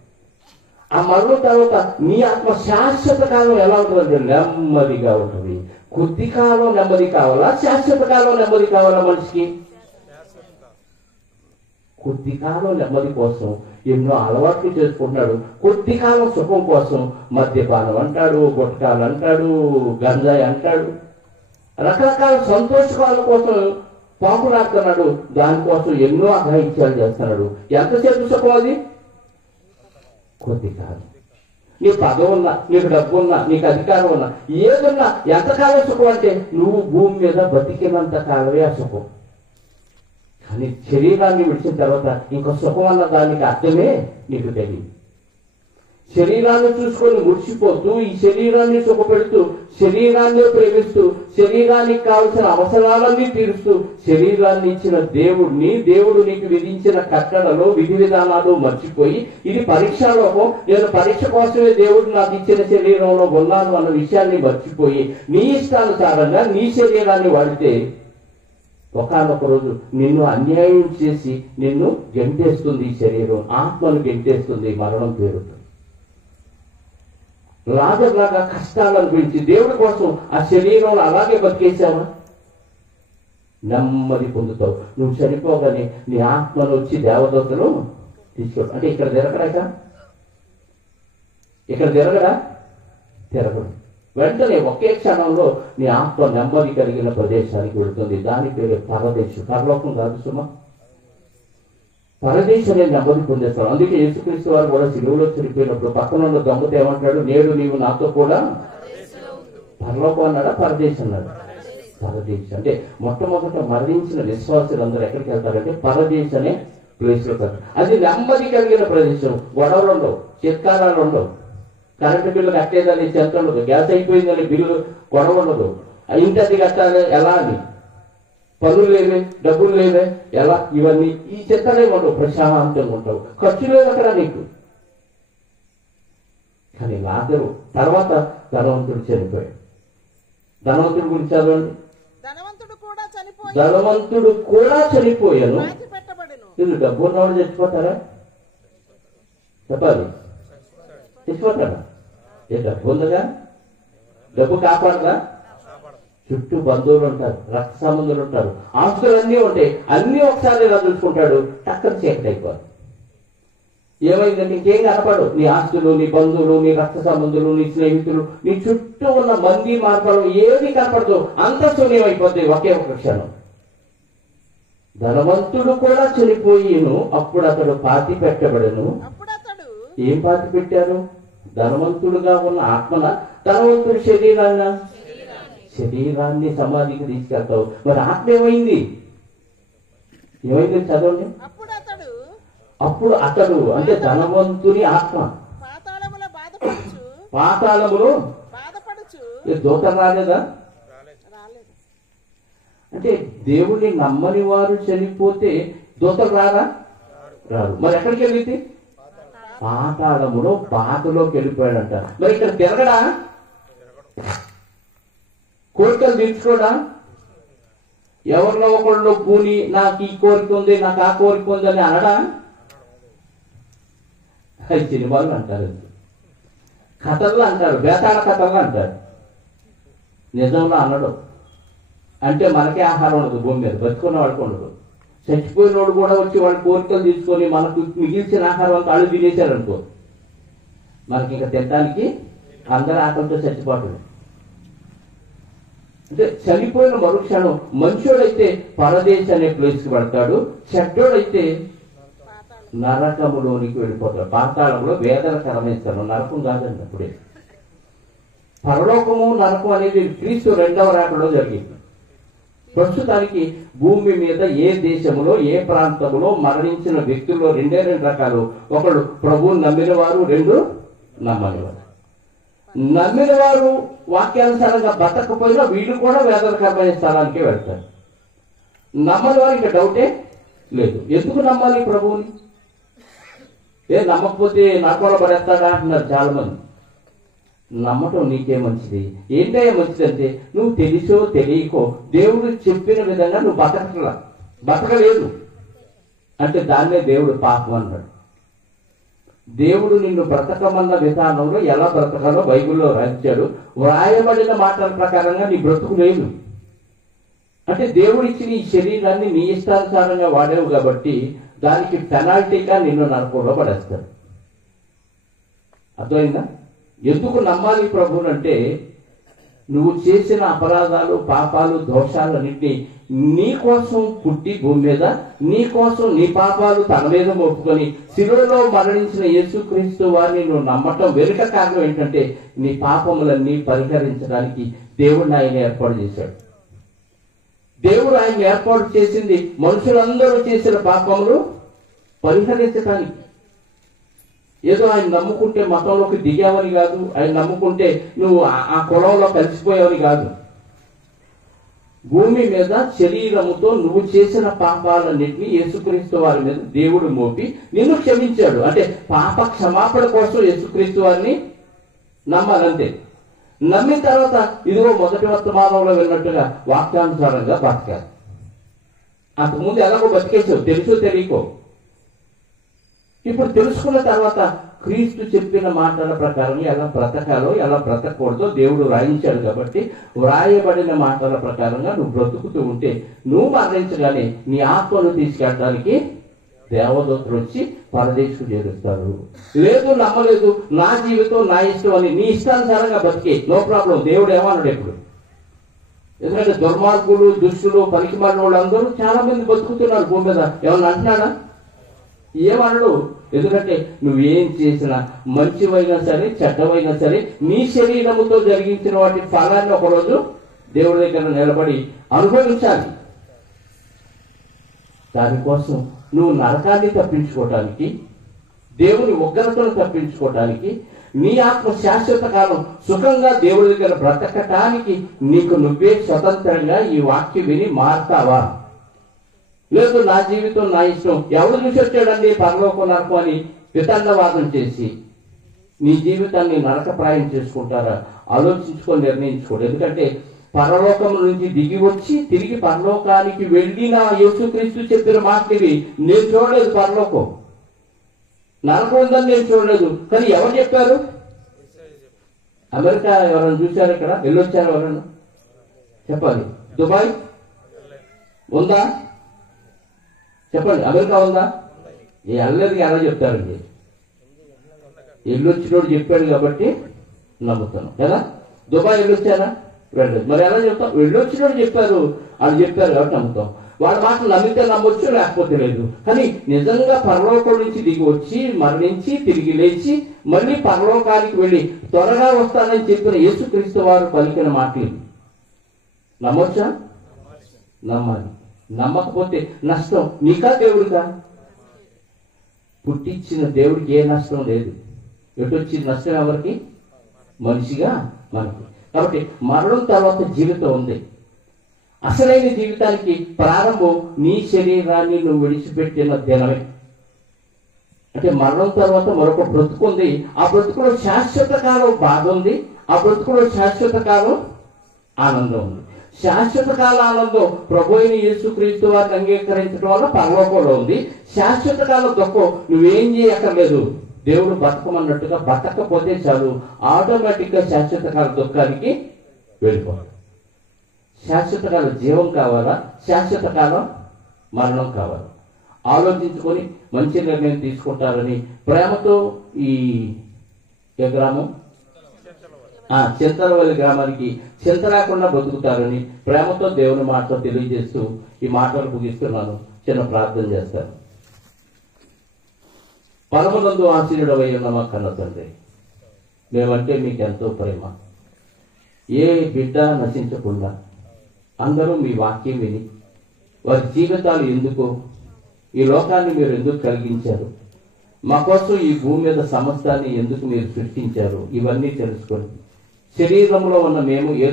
ఆ మరణం తర్వాత నీ ఆత్మ శాశ్వత కాలం ఎలా ఉంటుందంటే నెమ్మదిగా ఉంటుంది. కొద్ది కాలం నెమ్మది కావాలా, శాశ్వత కాలం నెమ్మది కావాలా? మనిషికి కొద్ది కాలం నెమ్మది కోసం ఎన్నో అలవాట్లు చేసుకుంటున్నాడు. కొద్ది కాలం సుఖం కోసం మద్యపానం అంటాడు, గుట్కాలు అంటాడు, గంజాయి అంటాడు, రకరకాల సంతోషకాల కోసం పాకులాడుతున్నాడు. దానికోసం ఎన్నో అఘాయిత్యాలు చేస్తున్నాడు. ఎంతసేపు సుఖం అది? కొద్ది కాలం. నీ పదవి ఉన్నా, నీకు డబ్బు ఉన్నా, నీకు అధికారం ఉన్నా, ఏదున్నా ఎంతకాలం సుఖం అంటే నువ్వు భూమి మీద బతికినంత కాలమే ఆ సుఖం. కానీ శరీరాన్ని విడిచిన తర్వాత ఇంకో సుఖం అన్న దానికి అర్థమే నీకు తెలియదు. శరీరాన్ని చూసుకొని మురిసిపోతూ, ఈ శరీరాన్ని సుఖపెడుతూ, శరీరాన్ని ప్రేమిస్తూ, శరీరానికి కావలసిన అవసరాలన్నీ తీరుస్తూ, శరీరాన్ని ఇచ్చిన దేవుడు నీకు విధించిన కట్టడలో విధి విధానాలు మర్చిపోయి, ఇది పరీక్షాలోకం, నేను పరీక్ష కోసమే దేవుడు నాకు ఇచ్చిన శరీరంలో ఉన్నాను అన్న విషయాన్ని మర్చిపోయి నీ ఇష్టానుసారంగా నీ శరీరాన్ని వాడితే ఒకానొక రోజు నిన్ను అన్యాయం చేసి నిన్ను గెంటేస్తుంది. ఈ శరీరం ఆత్మను గెంటేస్తుంది, మరణం పేరుతుంది. లాగా కష్టాలను పెంచి దేవుడి కోసం ఆ శరీరంలో అలాగే బతికేసావా? నెమ్మది పొందుతావు. నువ్వు చనిపోగానే నీ ఆత్మను వచ్చి దేవదూతలు తీసుకో. అంటే ఇక్కడ తిరగలేక ఇక్కడ తిరగడు. వెంటనే ఒకే క్షణంలో నీ ఆత్మ నెమ్మది కలిగిన ప్రదేశానికి వెళుతుంది. దాని పేరు పరదేశం. పరలోకం కాదు సుమా, పరదేశం అనేది నెమ్మది పొందేస్తాడు. అందుకే యేసుక్రీస్తు వారు కూడా సిలువలో చనిపోయినప్పుడు పక్కన ఉన్న దొంగతో ఏమంటాడు? నేడు నీవు నాతో కూడా పరలోకం అన్నాడా, పరదేశం అన్నాడు? పరదేశం. అంటే మొట్టమొదట మరణించిన విశ్వాసులందరూ ఎక్కడికి వెళ్తారంటే పరదేశం అనే ప్లేస్ లో వెళ్తారు. అది నెమ్మది కలిగిన ప్రదేశం. గొడవలు ఉండవు, చిత్కారాలు ఉండవు, కరెంటు బిల్లు కట్టేదని చెంత ఉండదు, గ్యాస్ అయిపోయిందని బిల్లు గొడవ ఉండదు, ఇంటి అది కట్టాలి ఎలా అని, పనులు లేవే, డబ్బులు లేవే ఎలా, ఇవన్నీ ఈ చెత్తలే ఉండవు. ప్రశాంతంగా ఉంటావు, ఖర్చు లేదు అక్కడ నీకు. కానీ లాజరు తర్వాత ధనవంతుడు చనిపోయాడు. ధనవంతుడి గురించి చదవండి. ధనవంతుడు కూడా చనిపోయాను. ఇది డబ్బు ఉన్నవాడు చచ్చిపోతారా? చెప్పాలి, చచ్చిపోతారా? ఏ డబ్బు ఉందిగా, డబ్బు కాపాడదా? చుట్టూ బంధువులు ఉంటారు, రక్త సంబంధులు ఉంటారు, ఆస్తులు అన్నీ ఉంటాయి. అన్నీ ఒకసారి ఇలా చూసుకుంటాడు, టక్కన చీకటి అయిపోదు. ఏమైందంటే ఇంకేం కనపడు. నీ ఆస్తులు, నీ బంధువులు, నీ రక్త సంబంధులు, నీ స్నేహితులు, నీ చుట్టూ ఉన్న మంది మార్గాలు ఏది కనపడదు, అంత శూన్యం అయిపోతాయి ఒకే ఒక క్షణం. ధనవంతుడు కూడా చనిపోయిను, అప్పుడు అతడు పాతి పెట్టబడను. ఏం పాతి పెట్టారు? ధనవంతుడుగా ఉన్న ఆత్మన, ధనవంతుడి శరీరాన్ని సమాధికి తీసుకెళ్తావు. మరి ఆత్మ ఏమైంది చదవండి. అప్పుడు అతడు అంటే ధనవంతుని ఆత్మ పాతాళములో దూత రాలేదా? అంటే దేవుణ్ణి నమ్మని వారు చనిపోతే దూతలు రారు. మరి ఎక్కడికి వెళ్ళింది? పాతాళములో బాధలోకి వెళ్ళిపోయాడంట. మరి ఇక్కడ తిరగడా? కోరికలు తీర్చుకోడా? ఎవరిలో ఒకళ్ళు పూని నాకు ఈ కోరిక ఉంది, నాకు ఆ కోరిక ఉంది అని అనడా? సినిమాలు అంటారు, కథల్లో అంటారు, వేతాళ కథల్లో అంటారు. నిజంలో అనడు. అంటే మనకే ఆహారం ఉండదు భూమి మీద, బతుకున్న వాడికి ఉండదు. చచ్చిపోయినోడు కూడా వచ్చి వాళ్ళ కోరికలు తీసుకొని మనకు మిగిల్చిన ఆహారం అంతా అళ్ళు తినేశారనుకో, మనకి ఇంకా తినడానికి అందరూ ఆకలితో చచ్చిపోతుంది. అంటే చనిపోయిన మరుక్షణం మనుషుడైతే పరదేశ్ అనే ప్లేస్కి పెడతాడు, చెడ్డోడైతే నరకములోనికి వెళ్ళిపోతాడు. పాతాళంలో వేదన కరమేస్తాడు. నరకం కాదండి. అప్పుడే పరలోకము నరకం అనేది క్రీస్తు రెండవ రాకడలో జరిగింది. ప్రస్తుతానికి భూమి మీద ఏ దేశంలో ఏ ప్రాంతంలో మరణించిన వ్యక్తుల్లో రెండే రకాలు. ఒకడు ప్రభువు నమ్మిన వారు, రెండు నమ్మని వారు. నమ్మిన వారు వాక్యానుసారంగా బతకపోయినా వీళ్ళు కూడా వేదనకరమైన స్థలానికే వెళ్తారు. నమ్మని వారు ఇంకా డౌటే లేదు. ఎందుకు నమ్మాలి ప్రభువుని? నమ్మకపోతే నరకంలో పడేస్తాడా అంటున్నారు చాలా మంది. నమ్మటం నీకే మంచిది. ఏంటయ్యా మంచిదంటే, నువ్వు తెలిసో తెలియకో దేవుడు చెప్పిన విధంగా నువ్వు బతకలేదు అంటే దాన్నే దేవుడు పాపం అన్నాడు. దేవుడు నిన్ను బ్రతకమన్న విధానంలో ఎలా బ్రతకాలో బైబిల్లో రాయించాడు. వ్రాయబడిన మాటల ప్రకారంగా నీ బ్రతుకు లేదు. అంటే దేవుడు ఇచ్చిన ఈ శరీరాన్ని నీ ఇష్టానుసారంగా వాడేవు కాబట్టి దానికి పెనాల్టీగా నిన్ను నరకంలో పడేస్తాడు. అర్థమైందా? ఎందుకు నమ్మాలి ప్రభువునంటే, నువ్వు చేసిన అపరాధాలు, పాపాలు, దోషాలన్నింటినీ నీ కోసం పుట్టి భూమి మీద నీ కోసం నీ పాపాలు తన మీద మోపుకొని శిలువలో మరణించిన యేసుక్రీస్తు వారిని నువ్వు నమ్మటం వెనుక కారణం ఏంటంటే, నీ పాపములన్నీ పరిహరించడానికి దేవుడు ఆయన ఏర్పాటు చేశాడు. దేవుడు ఆయన ఏర్పాటు చేసింది మనుషులందరూ చేసిన పాపములు పరిహరించడానికి. ఏదో ఆయన నమ్ముకుంటే మతంలోకి దిగావని కాదు, ఆయన నమ్ముకుంటే నువ్వు ఆ కులంలో కలిసిపోయావని కాదు. భూమి మీద శరీరముతో నువ్వు చేసిన పాపాలన్నింటినీ యేసుక్రీస్తు వారి మీద దేవుడు మోపి నిన్ను క్షమించాడు. అంటే పాప క్షమాపణ కోసం యేసుక్రీస్తు వారిని నమ్మాలంతే. నమ్మిన తర్వాత ఇదిగో మొదటి వర్తమానంలో విన్నట్టుగా వాక్యానుసారంగా బతకాలి. అంతకుముందు ఎలాగో బతికేసావు, తెలుసో తెలియకో. ఇప్పుడు తెలుసుకున్న తర్వాత క్రీస్తు చెప్పిన మాటల ప్రకారం ఎలా బ్రతకాలో ఎలా బ్రతకూడదో దేవుడు వ్రాయించాడు. కాబట్టి వ్రాయబడిన మాటల ప్రకారంగా నువ్వు బ్రతుకుతూ ఉంటే నువ్వు మరణించగానే నీ ఆత్మను తీసుకెళ్ళడానికి దేవదూతలు వచ్చి పరదేశకు చేరుస్తారు. లేదు, నమ్మలేదు, నా జీవితం నా ఇష్టం అని నీ ఇష్టానుసారంగా బతికే, నో ప్రాబ్లం. దేవుడు ఏమన్నాడు ఇప్పుడు? ఎందుకంటే దుర్మార్గులు, దుష్టులు, పనికిమాలిన వాళ్ళు అందరూ చాలా మంది బతుకుతున్నారు భూమి మీద. ఏమన్నా అంటున్నాడా? ఏమన్నాడు? ఎందుకంటే నువ్వేం చేసినా, మంచివైనా సరే చెడ్డవైనా సరే, నీ శరీరముతో జరిగించిన వాటి ఫలాన్ని ఒకరోజు దేవుడి దగ్గర నిలబడి అనుభవించాలి. దానికోసం నువ్వు నరకాన్ని తప్పించుకోవటానికి, దేవుని ఉగ్రతను తప్పించుకోవటానికి, నీ ఆత్మ శాశ్వత కాలం సుఖంగా దేవుడి దగ్గర బ్రతకటానికి నీకు నువ్వే స్వతంత్రంగా ఈ వాక్యం విని మారుతావా? లేదు, నా జీవితం నా ఇష్టం, ఎవరు చూసి వచ్చాడండి పరలోకం నరకం అని వితండవాదం చేసి నీ జీవితాన్ని నరకప్రాయం చేసుకుంటారా? ఆలోచించుకొని నిర్ణయించుకోండి. ఎందుకంటే పరలోకం నుంచి దిగి వచ్చి తిరిగి పరలోకానికి వెళ్ళిన యేసుక్రీస్తు చెప్పిన మాటలు నేను చూడలేదు. పరలోకం నరకం ఉందని నేను చూడలేదు. కానీ ఎవరు చెప్పారు? అమెరికా ఎవరైనా చూశారు? ఇక్కడ వెళ్ళొచ్చారు ఎవరైనా? చెప్పాలి. దుబాయ్ ఉందా? చెప్పండి. అమెరికా ఉందా? వెళ్ళలేదు. ఎలా చెప్తారండి? వెళ్ళొచ్చినోడు చెప్పాడు కాబట్టి నమ్ముతాను కదా. దుబాయ్ వెళ్ళొచ్చారా? వెళ్ళలేదు. మరి ఎలా చెప్తాం? వెళ్ళొచ్చినోడు చెప్పారు, వాళ్ళు చెప్పారు కాబట్టి నమ్ముతాం. వాళ్ళ మాటలు నమ్మితే నమ్మొచ్చు, లేకపోతే లేదు. కానీ నిజంగా పరలోకం నుంచి దిగి వచ్చి మరణించి తిరిగి లేచి మళ్ళీ పరలోకానికి వెళ్ళి త్వరగా వస్తానని చెప్పిన యేసుక్రీస్తు వారు పలికిన మాటలు నమ్మొచ్చా? నమ్మాలి. నమ్మకపోతే నష్టం నీకా దేవుడికా? పుట్టించిన దేవుడికి ఏ నష్టం లేదు. ఎటొచ్చిన నష్టం ఎవరికి? మనిషిగా మనకి. కాబట్టి మరణం తర్వాత జీవితం ఉంది. అసలైన జీవితానికి ప్రారంభం నీ శరీరాన్ని నువ్వు విడిచిపెట్టిన దినమే. అంటే మరణం తర్వాత మరొక బ్రతుకు ఉంది. ఆ బ్రతుకులో శాశ్వత కాలం బాధ ఉంది, ఆ బ్రతుకులో శాశ్వత కాలం ఆనందం ఉంది. శాశ్వత కాల ఆనందం ప్రభు అయిన యేసుక్రీస్తు వారిని అంగీకరించడం వల్ల పరలోకంలో ఉంది. శాశ్వత కాల దుఃఖం నువ్వేం చేయక్కర్లేదు, దేవుడు బతకమన్నట్టుగా బతకపోతే చాలు, ఆటోమేటిక్ గా శాశ్వత కాల దుఃఖానికి వెళ్ళిపోవాలి. శాశ్వత కాల జీవం కావాలా, శాశ్వత కాలం మరణం కావాలా? ఆలోచించుకొని మంచి నిర్ణయం తీసుకుంటారని ప్రేమతో ఈ గ్రామం చింతలవల్లి గ్రామానికి చింత లేకుండా బతుకుతారని ప్రేమతో దేవుని మాటతో తెలియజేస్తూ ఈ మాటలు ముగిస్తున్నాను. చిన్న ప్రార్థన చేస్తాను. పరమనందు ఆశీనుడవై ఉన్న మా కన్న తండ్రి, మేమంటే మీకు ఎంతో ప్రేమ. ఏ బిడ్డ నశించకుండా అందరూ మీ వాక్యం విని వారి జీవితాలు ఎందుకో, ఈ లోకాన్ని మీరు ఎందుకు కలిగించారు, మా కోసం ఈ భూమి మీద సమస్తాన్ని ఎందుకు మీరు సృష్టించారు, ఇవన్నీ తెలుసుకొని శరీరంలో ఉన్న మేము